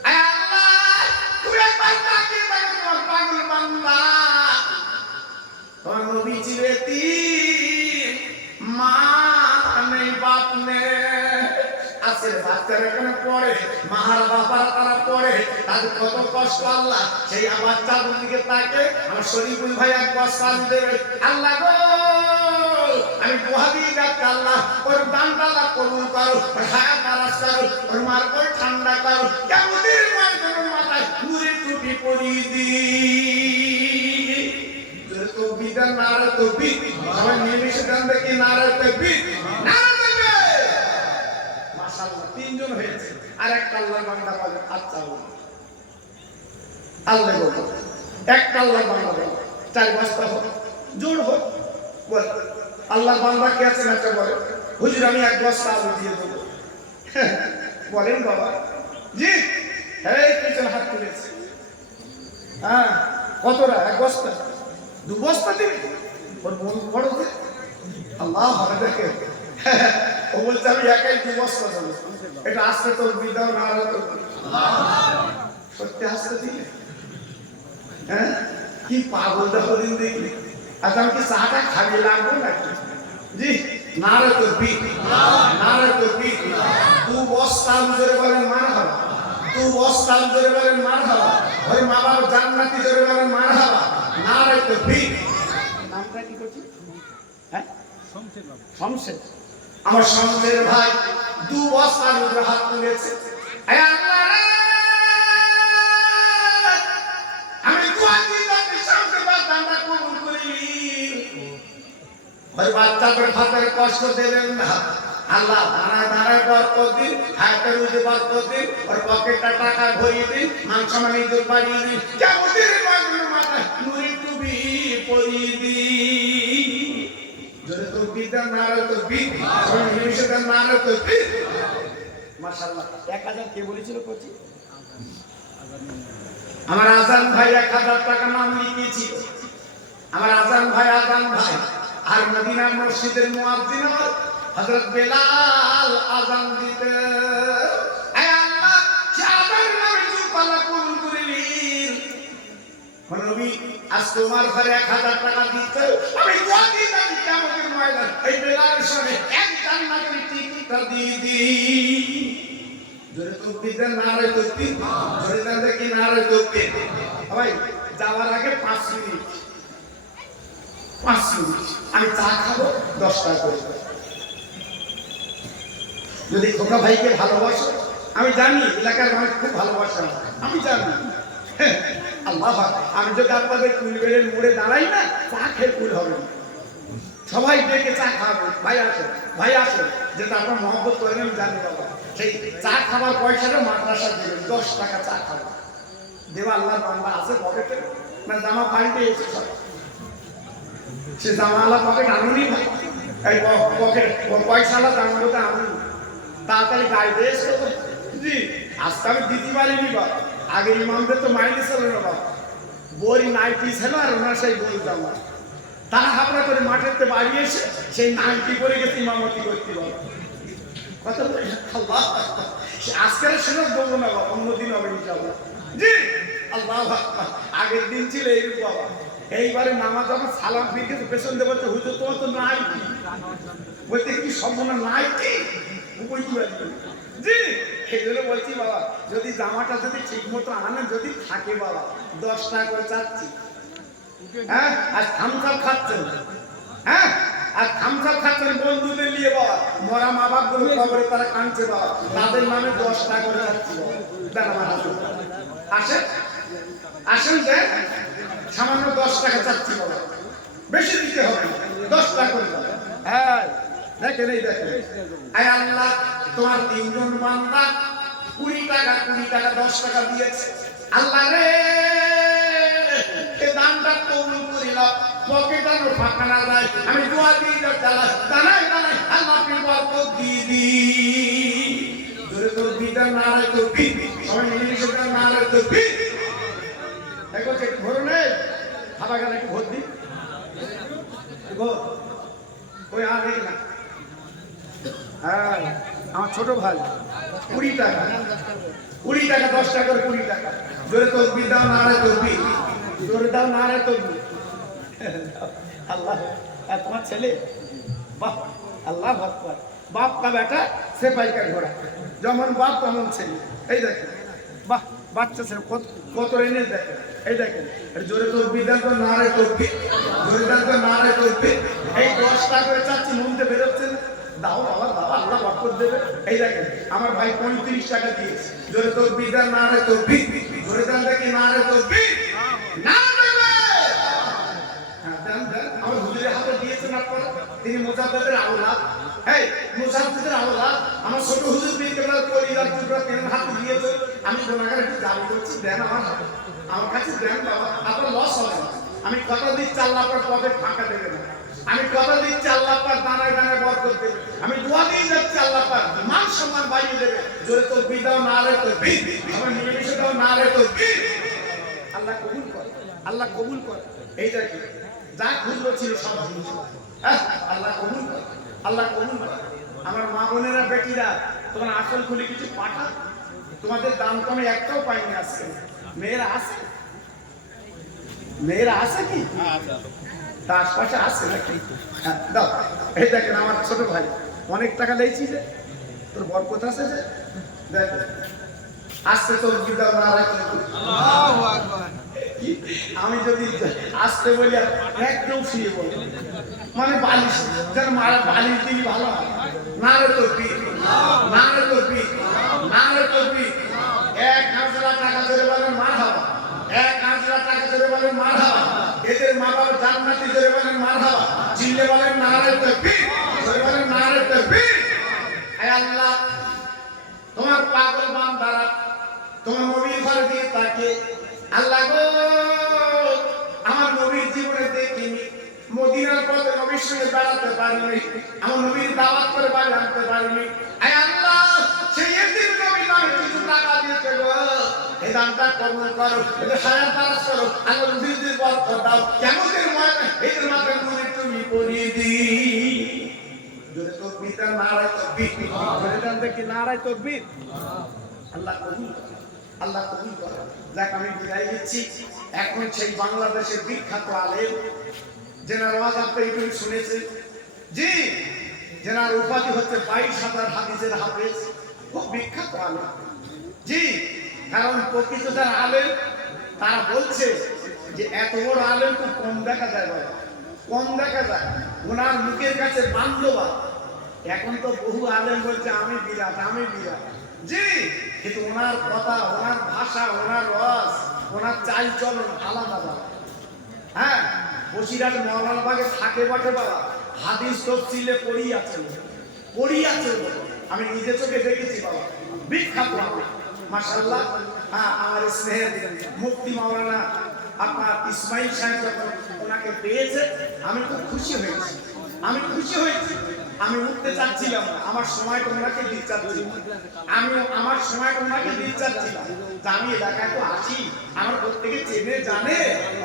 আল্লাহ তুমি একবার তাকিয়ে দেখো তোমার পাগল বান্দা, তোমার নবী জিবেতি মা নেই বাপ নেই, আছে বাচ্চারা এখানে পড়ে, মাহার বাবার তারা পড়ে, তাদের কত কষ্ট আল্লাহ সেই বাচ্চাদের দিকে তাকে আমার শরীফুল ভাই এক বস্তা আলু দেবে। আল্লাহ গো আমি দোয়া দিয়ে যাচ্ছি আল্লাহ ওর দানটা আল্লাহ কবুল করো, ওর হায়াত দারাজ করো, ওর মার করে ঠান্ডা করো, কিয়ামতের ময়দানের মাথায় নূরের টুপি পরিয়ে দিই। জোরে তাকবীর দেন, নারায়ে তাকবীর। সবাই মিলেমিশে দেন দেখি নারায়ে তাকবীর, নারায়ে তাকবীর। মাশাআল্লাহ তিনজন হয়েছে, আর একটা আল্লাহর বান্দা বলে আচ্ছা আল্লাহ বলো একটা আল্লাহর বান্দা বলো 4 বস্তা হোক জোর হোক বল আল্লাহর বান্দা কে আছে একটা বলে হুজুর আমি এক বস্তা আলু দিয়ে দেবো। বলেন বাবা জি, এই পিছন হাত তুলেছে, হ্যাঁ কতটা এক বস্তা 2 বস্তা দিবি, ওর মন বড় যে আল্লাহ ভালো দেখে ও বলছে আমি একাই 2 বস্তা দেবো। এটা আসতে তোর বিদাও না সত্যি আসতে দিলে, হ্যাঁ কি পাগলটা হদিন দেখলি। আচ্ছা আমি কি চাটা খাবি লাগবো নাকি? জি নারায়ে তাকবীর, নারায়ে তাকবীর। 2 বস্তা জোরে বলেন মারহাবা, 2 বস্তা জোরে বলেন মারহাবা, ওই মা বাবার জান্নাতি জোরে বলেন মারহাবা, নারায়ে তাকবীর। নামটা কি করছিস? হ্যাঁ শমশের বাবা, শমশের, আমার শমশের ভাই 2 বস্তা জোরে হাত তুলেছে। হে আল্লাহ রে আমি দোয়া দিই তুমি শমশের ভাই দানটা কবুল করিলি, ওই বাচ্চাদের হাতের কষ্ট দেবেন না আল্লাহ, দাঁড়ায় দাঁড়ায় বরকত দিন, হাতের উঠে বরকত দিন, ওর পকেটটা টাকা ভরিয়ে দিন, মান সম্মান ইজ্জত বাড়িয়ে দিন, কিয়ামতের ময়দানের মাথায় নূরের টুপি পরিয়ে দিন। জোরে তাকবীর দেন, নারায়ে তাকবীর। সবাই মিলেমিশে দেন নারায়ে তাকবীর। মাশাআল্লাহ 1000 কে বলেছিল কোচি? আমার আজান ভাই 1000 টাকা নাম লিখিয়েছিল, আমার আজান ভাই আর মদিনার মসজিদের মুয়াজ্জিন হযরত বেলাল আযান দিতে, হে আল্লাহ সে আযানের নামে চুপালা কবুল করিলেন। নবী আজ তোমার ঘরে 1000 টাকা দিতে আমি দোয়া দিই আমি কিয়ামতের ময়দান এই বেলালের সামনে এক জান্নাতের টিকিটটা দিয়ে দিই। জোরে তাকবীর দেন, নারায়ে তাকবীর। জোরে দেন দেখি নারায়ে তাকবীর। ভাই যাওয়ার আগে 5 মিনিট আমি চা খাবো 10 টাকা করে। যদি খোকা ভাইকে ভালোবাসো, আমি জানি এলাকার মানুষ খুব ভালোবাসে, আমি জানি আল্লাহ আমি যদি আপনাদের কুলবেড়ের মোড়ে দাঁড়াই না চা খেয়ে কুল হবে না, সবাই ডেকে চা খাবে, ভাই আসো ভাই আসো, যেটা আপনার মহব্বত করেন আমি জানি বাবা। সেই চা খাবার পয়সাটা মাদ্রাসা দেবেন, 10 টাকা চা খাবো দেবা। আল্লাহর বান্দা আছে পকেটে না জামা পাল্টে এসে সব সে জামালা পকেট আনুনি ভাই, এই পকেট পয়সালা জামাটা আনুনি, তাড়াতাড়ি গাড়িতে এসে জি আজকে আমি দিতে পারিনি বাবা। আগে ইমামদের তো মাইনে ছিল না বাবা, বই নাইটি ছিল আর ওনার সেই বই জামা, তারা হাবড়া করে মাঠেতে বাড়ি এসে সেই নাইটি করে গেছে ইমামতি করতে বাবা। কথা বলি আল্লাহ আজকের সেটা বলবো না বাবা, অন্যদিন হবে ইনশাআল্লাহ। জি আল্লাহ আগের দিন ছিল এইরূপ বাবা, এইবারে নামাজ আমার সালাম ফিরে পেছন দিয়ে বলছে হুজুর তোমার তো নাইটি, বলতে কি সম্পূর্ণ নাইটি জি সেই জন্য বলছি বাবা যদি জামাটা যদি ঠিক মতো আনেন যদি থাকে বাবা 10 টাকা করে চাচ্ছি হ্যাঁ আর থামসাপ খাচ্ছেন, হ্যাঁ আর থামসাপ খাচ্ছেন বন্ধুদের নিয়ে বাবা, মরা মা বাপ গুলো কবরে তারা কাঁদছে বাবা, তাদের নামে 10 টাকা করে যাচ্ছে বাবা। আসেন আসেন যে সামান্য 10 টাকা চাচ্ছি বাবা, বেশি দিতে হবে 10 টাকা করে দাও। হ্যাঁ দেখেন এই দেখেন, আয় আল্লাহ তোমার 3 জন বান্দা 20 টাকা 10 টাকা দিয়েছে, আল্লাহ রে এই দানটা কবুল করে নাও, পকেটানো ফাঁকা না যায়, আমি দোয়া দিয়ে চালাই দানাই দানাই আল্লাহ আপনি বরকত দিয়ে দিন। জোরে তোর বিদার নারে তোর বিদ, সবাই মিলে সেটা নারে তোর বিদ। দেখো যে ভরো নেই হাবা গেলে একটু ভোট দিন, ওই আর দেখি না। হ্যাঁ আমার ছোট ভাই 20 টাকা 20 টাকা 10 টাকা করে 20 টাকা, জোরে তোর বিদার নারে তোর বিদ, জোরে দাও নারে তোর বিদ। আল্লাহ আর তোমার ছেলে বাহ, আল্লাহ আকবার, বাপ কা বেটা সেপাই কা ঘোড়া, যেমন বাপ তেমন ছেলে। এই দেখেন বাহ, বাচ্চা ছেলে কত রেনে দেখেন, এই দেখেন জোরে তোর বিধান তো নারে করবি, জোরে দান তো নারে করবি। এই 10 টাকা করে চাচ্ছি মনতে বেরোচ্ছে না, দাও বাবা দাও আল্লাহ বরকত দেবে। এই দেখেন আমার ভাই 35 টাকা দিয়েছে, জোরে তোর বিধান নারে করবি, জোরে দান দেখি নারে করবি না দেবে। আমার হুজুরের হাতে দিয়েছেন আপনারা, তিনি মুজাদ্দিদের আওলাদ, এই মুজাদ্দিদের আওলাদ, আমার ছোট হুজুর বিন কেবলার পরিবার টুকরা তিন হাতে দিয়েছে, আমি গুনাহগার একটু দাবি করছি দেন আমার হাতে, আমার কাছে দেন বাবা, আপনার লস হবে না। আমি কথা দিচ্ছি আল্লাহ আপনার পথে ফাঁকা দেবে না, আমি কথা দিচ্ছি আল্লাহ আপনার দানায় দানায় বরকত দেবে, আমি দোয়া দিয়ে যাচ্ছি আল্লাহ আপনার মান সম্মান বাড়িয়ে দেবে। জোরে তোর বিদাও না রে তোর বিদ, আমার মিলেমিশে দাও না রে তোর বিদ। আল্লাহ কবুল করে, আল্লাহ কবুল করে। এই দেখি যা খুঁজলো ছিল সব আল্লাহ কবুল করে, আল্লাহ কবুল করে। আমার মা বোনেরা বেটিরা তোমার আসল খুলে কিছু পাঠা, তোমাদের দাম তো আমি একটাও পাইনি আজকে। মেয়েরা আছে, মেয়েরা আছে কি তার পাশে আছে নাকি? দাও এই দেখেন আমার ছোট ভাই অনেক টাকা লেগেছি যে, তোর বরকত আছে যে, দেখ আসতে তোর বিদাও না রাখলে আল্লাহু আকবার। আমি যদি আসতে বলি একদম শুয়ে বলি, মানে বালিশ যেন মারা বালিশ দিই ভালো হয় না রে তোর বিদ, না রে তোর বিদ, না রে তোর বিদ। 1,000 টাকা ধরে বলেন মার হাওয়া, 1,000 টাকা ধরে বলেন মার হাওয়া, এদের মা বাবা জান্নাতি ধরে বলেন মার হাওয়া, চিল্লে বলেন না রে তোর বিদ, ধরে বলেন না রে তোর বিদ। আয় আল্লাহ তোমার পাগল বান্দারা তোমার নবীর ঘরে দিয়ে তাকে, আল্লাহ গো আমার নবীর জীবনে দেখিনি, মদিনার পথে নবীর সঙ্গে বেড়াতে পারিনি, আমার নবীর দাওয়াত করে বাড়ি আনতে পারিনি। আয় আল্লাহ সেই এতিম নবীর নামে কিছু টাকা দিয়েছে গো, এই দানটা কবুল করো, এটা হায়াত দারাজ করো, আল্লাহ নবীর বরকত দাও, কিয়ামতের ময়দানে এদের মাথায় নূর তুমি পরিয়ে দিই। জোরে তাকবীর নারায়ে তাকবীর, জোরে দান দেখি নারায়ে তাকবীর। আল্লাহ কবুল করে, আল্লাহ কবুল করে। যাক আমি বিদায় দিচ্ছি। এখন সেই বাংলাদেশের বিখ্যাত আলেম যেনার ওয়াজ আপনি একটু শুনেছেন, জি যেনার উপাধি হচ্ছে 22,000 হাদিসের হাফেজ, খুব বিখ্যাত আলেম জি। কারণ প্রকৃত যারা আলেম তারা বলছে যে এত বড় আলেম তো কম দেখা যায় বাবা, কম দেখা যায়। ওনার মুখের কাছে বান্ধবা, এখন তো বহু আলেম বলছে আমি বিরাট আমি বিরাট জি, কিন্তু ওনার কথা ওনার ভাষা ওনার রস ওনার চাল চলন আলাদা বাবা। হ্যাঁ বসিরহাট মওলানাবাগে থাকে বটে বাবা, হাদিস তফসিলে পড়িয়াছে, আমি নিজে চোখে দেখেছি বাবা, বিখ্যাত মাশাআল্লাহ। হ্যাঁ আমার স্নেহের মুফতি মাওলানা আপনার ইসমাইল সাহেব যখন ওনাকে পেয়েছে আমি খুব খুশি হয়েছি, আমি খুশি হয়েছি। আমি উঠতে চাচ্ছিলাম না, আমার সময়টা ওনাকে দিতে চাচ্ছিলাম, আমি আমার সময়টা ওনাকে দিতে চাচ্ছিলাম। আমি এলাকায় তো আছি, আমার প্রত্যেকে চেনে জানে,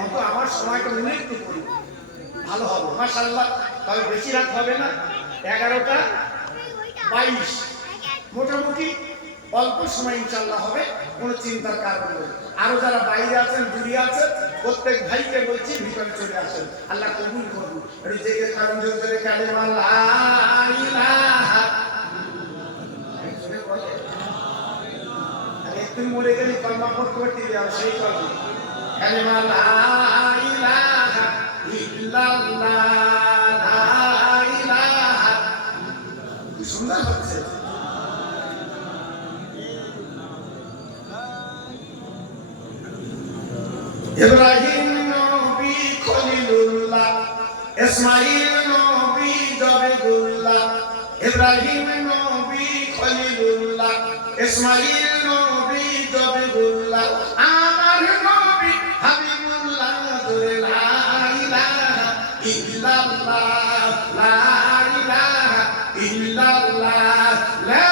অত আমার সময়টা উনি একটু করি ভালো হবে মাশাআল্লাহ। তবে বেশি রাত হবে না, 11টা 22 মোটামুটি অল্প সময় ইনশাআল্লাহ হবে, কোনো চিন্তার কারণ নেই। আরো যারা বাইরে আছেন দূরে আছেন প্রত্যেক ভাইকে বলছি ভিতরে চলে আসেন, আল্লাহ কবুল করুন। রিজিকের কারণ জোরে কালেমা লা ইলাহা, একদিন মরে গেলে কলমা পড়তে পড়তে যাও সেই কলমা কালেমা লা ইলাহা ইল্লাল্লাহ লা ইলাহা কি সুন্দর হচ্ছে ইব্রাহিম নবী খলিলুল্লাহ ইসমাঈল নবী জবিগুল্লাহ ইব্রাহিম নবী খলিলুল্লাহ ইসমাঈল নবী জবিগুল্লাহ আমার নবী হাবিবুল্লাহ জোরে লা ইলাহা ইল্লাল্লাহ লা ইলাহা ইল্লাল্লাহ লা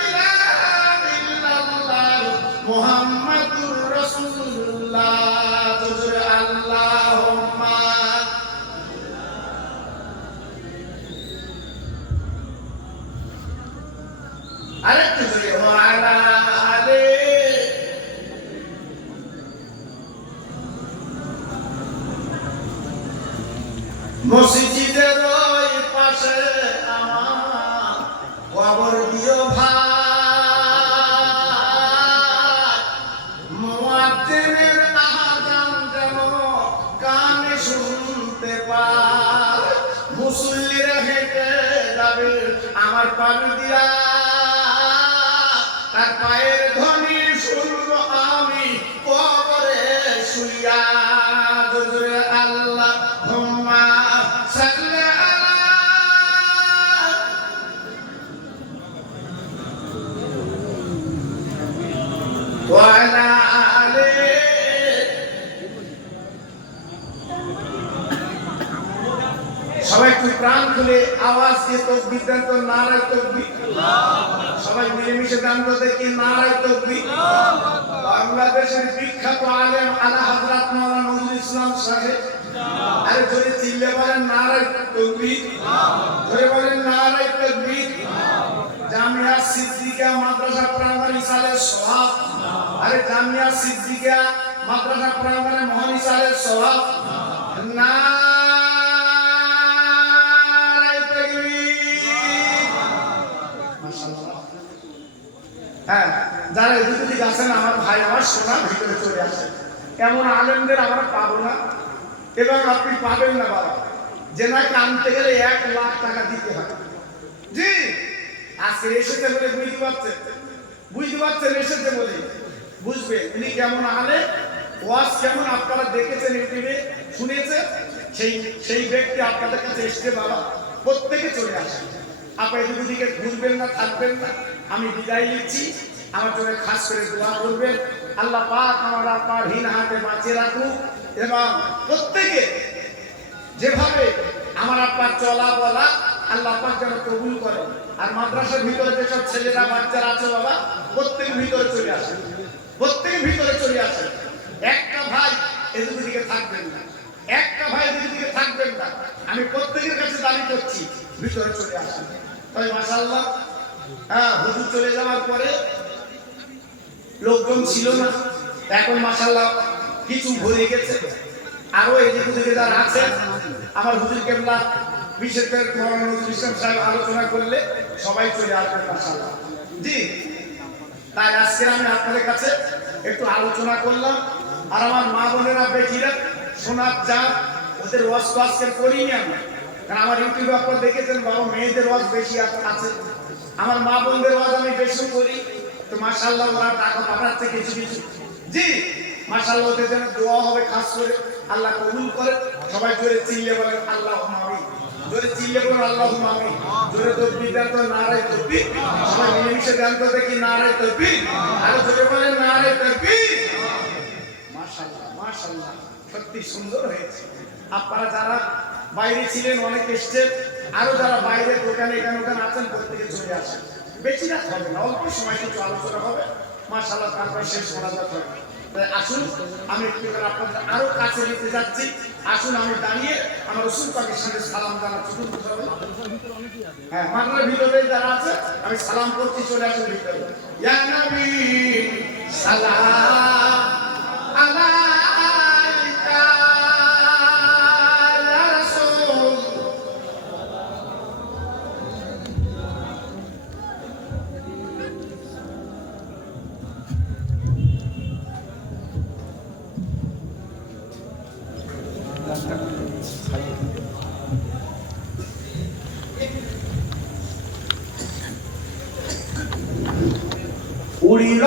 ইলাহা ইল্লাল্লাহ মুহাম্মাদুর রাসূলুল্লাহ জোরে আল্লাহুম্মা আরেকটু জোরে ওয়ালা আলে মসজিদের ওই পাশে আমার কবর দিও ভাই মুয়াজ্জিনের আযান যেন কানে শুনতে পায় মুসল্লিরা হেঁটে যাবে আমার পানি দিয়া তার পায়ের ধ্বনি শুনবো আমি কবরে শুইয়া জোরে আল্লাহুম্মা সাল্লি আলা ওয়া আলা আলি সবাই একটু প্রাণ খুলে আওয়াজ দিয়ে তাকবীর দেন তো নারায়ে তাকবীর সবাই মিলেমিশে গান করতে কি নারায়ে তাকবীর বাংলাদেশের বিখ্যাত আলেম আলা হযরত মাওলানা নজরুল ইসলাম সাহেব আরে জোরে চিল্লে বলেন নারায়ে তাকবীর জোরে বলেন নারায়ে তাকবীর জামিয়া সিদ্দিকা মাদ্রাসা প্রাইমারি সালের সভাপ আরে জামিয়া সিদ্দিকা মাদ্রাসা প্রাইমারি মোহনী সালের সভাপ নারায়ে তাকবীর মাশাআল্লাহ হ্যাঁ যারা এদিকে আছেন আমার ভাই আমার সোনা ভিতরে চলে আসে এমন আলেমদের আমরা পাবো না এবং আপনি পাবেন না বাবা যেনাকে আনতে গেলে 1 লাখ টাকা দিতে হবে জি আজকে এসেছে বলে বুঝতে পারছেন এসেছে বলে বুঝবে উনি কেমন আলে ওয়াজ কেমন আপনারা দেখেছেন ইউটিউবে শুনেছেন সেই ব্যক্তি আপনাদের কাছে এসে বাবা প্রত্যেকে চলে আসে আপনি এদিকে ঘুরবেন না থাকবেন না আমি বিদায় নিচ্ছি আমার জন্য খাস করে দোয়া করবেন আল্লাহ পাক আমার আপনার হীন হাতে বাঁচিয়ে রাখুক এবং প্রত্যেকে যেভাবে আমার আপনার চলা বলা আল্লাহ পাক যেন কবুল করে আর মাদ্রাসার ভিতরে যেসব ছেলেরা বাচ্চারা আছে বাবা প্রত্যেকের ভিতরে চলে আসে একটা ভাই এদিকে থাকবেন না আমি প্রত্যেকের কাছে দাবি করছি ভিতরে চলে আসেন তবে মাশাআল্লাহ হুজুর চলে যাওয়ার পরে লোকজন ছিল না এখন মাশাআল্লাহ কিছু ভরে গেছে আরো এদিকে যারা আছে আমার হুজুর কেবলা বিশেষ করে মাওলানা নজরুল ইসলাম সাহেব আলোচনা করলে সবাই চলে আসবে মাশাআল্লাহ জি তাই আজকে আমি আপনাদের কাছে একটু আলোচনা করলাম আর আমার মা বোনেরা বেটিরা শোনার যান ওদের ওয়াজ আজকে করিনি আমি কারণ আমার ইউটিউবে আপনারা দেখেছেন বাবা মেয়েদের ওয়াজ বেশি আছে আমার মা বোনদের ওয়াজ আমি বেশি করি তো মাশাআল্লাহ ওরা টাকা পাঠাচ্ছে কিছু জি মাশাআল্লাহ ওদের জন্য দোয়া হবে খাস করে আল্লাহ কবুল করে সবাই জোরে চিল্লে বলেন আল্লাহুম্মা আমিন জোরে চিল্লে বলেন আল্লাহুম্মা আমিন জোরে তাকবীর দেন তো নারায়ে তাকবীর সবাই মিলেমিশে গান করতে কি নারায়ে তাকবীর আর জোরে বলেন নারায়ে তাকবীর মাশাআল্লাহ সত্যি সুন্দর হয়েছে আপনারা যারা বাইরে ছিলেন অনেক এসেছেন আরো যারা বাইরে দোকানে এখানে ওখানে আছেন প্রত্যেকে চলে আসেন বেশি রাত হবে না অল্প সময় কিছু আলোচনা হবে মাশাআল্লাহ তারপরে শেষ করা যাবে আসুন আমি একটু আপনাদের আরো কাছে নিতে যাচ্ছি আসুন আমি দাঁড়িয়ে আমার রাসূল পাকের সাথে সালাম জানাচ্ছি হ্যাঁ মাদ্রাসার ভিতরে যারা আছে আমি সালাম করতে চলে আসুন ভিতরে ইয়া নবী সালাম আলাইকা ইয়া রাসূল উড়িল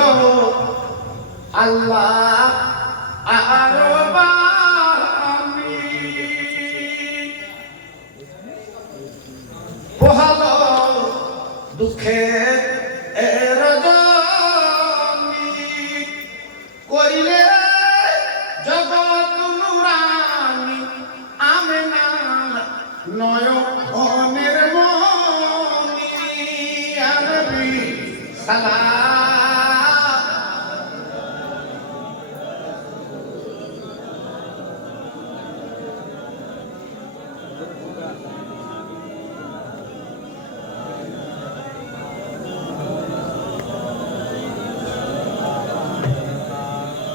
আল্লাহ আরবানি পোহাল দুঃখের রজনী করিলে জগৎ নুরানি আমেনা নয়নের মনি আনবি সালাম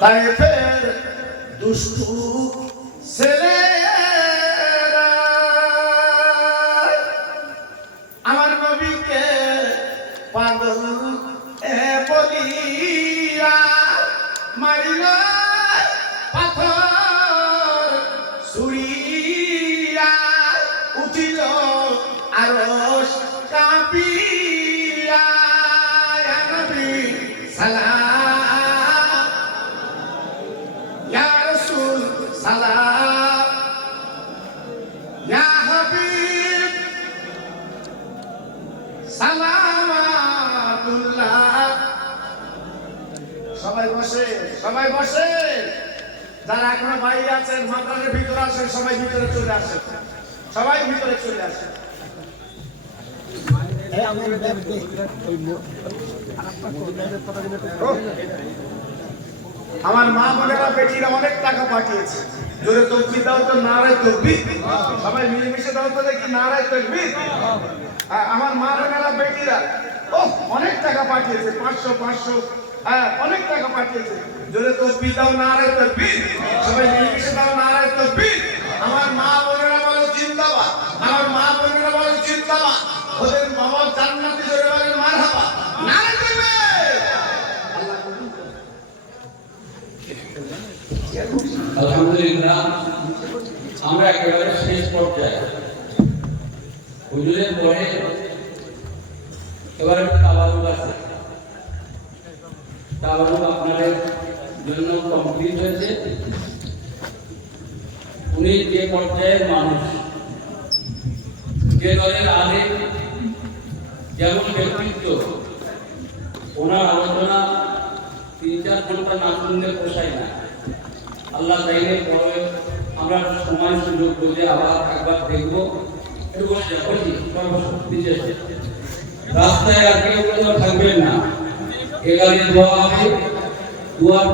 তায়েফের দুষ্টু ছেলেরা আমার নবীকে পাগল বলিয়া মারিল পাথর ছুড়িয়া উঠিল আরশ কাঁপিয়া ইয়া নবী সালাম সালাম ইয়া হাবিব সালামাতুল্লাহ সবাই বসে যারা এখনো বাইরে আছেন মাদ্রাসার ভিতরে আসেন সবাই ভিতরে চলে আসেন আমার মা বোনেরা বেটিরা অনেক টাকা পাঠিয়েছে জোরে তকবীর দাও তো নারায়ে তাকবীর সবাই মিলেমিশে দাও তো দেখি নারায়ে তাকবীর আমার মা বোনেরা বেটিরা অনেক টাকা পাঠিয়েছে 500 অনেক টাকা পাঠিয়েছে জোরে তকবীর দাও নারায়ে তাকবীর সবাই মিলেমিশে দাও নারায়ে তাকবীর আমার মা বোনেরা বলো জিন্দাবাদ ওদের বাবা জান্নাতে জোরে বলেন মারহাবা নারায়ে তাকবীর আলহামদুলিল্লাহ আমরা একেবারে শেষ পর্যায়ে হুজুরের পরে এবারে তাওয়ারুক আছে তাওয়ারুক আপনাদের জন্য কমপ্লিট হয়েছে উনি যে পর্যায়ের মানুষ যে দলের আগে যেমন ব্যক্তিত্ব ওনার আলোচনা 3-4 ঘন্টা না শুনলে পোষায় না আল্লাহ চাইলে পরে আমরা সময় সুযোগ বুঝে আবার একবার দেখবো একটু বসে রাস্তায় আর কেউ থাকবেন না এখানে দোয়া হবে দোয়ার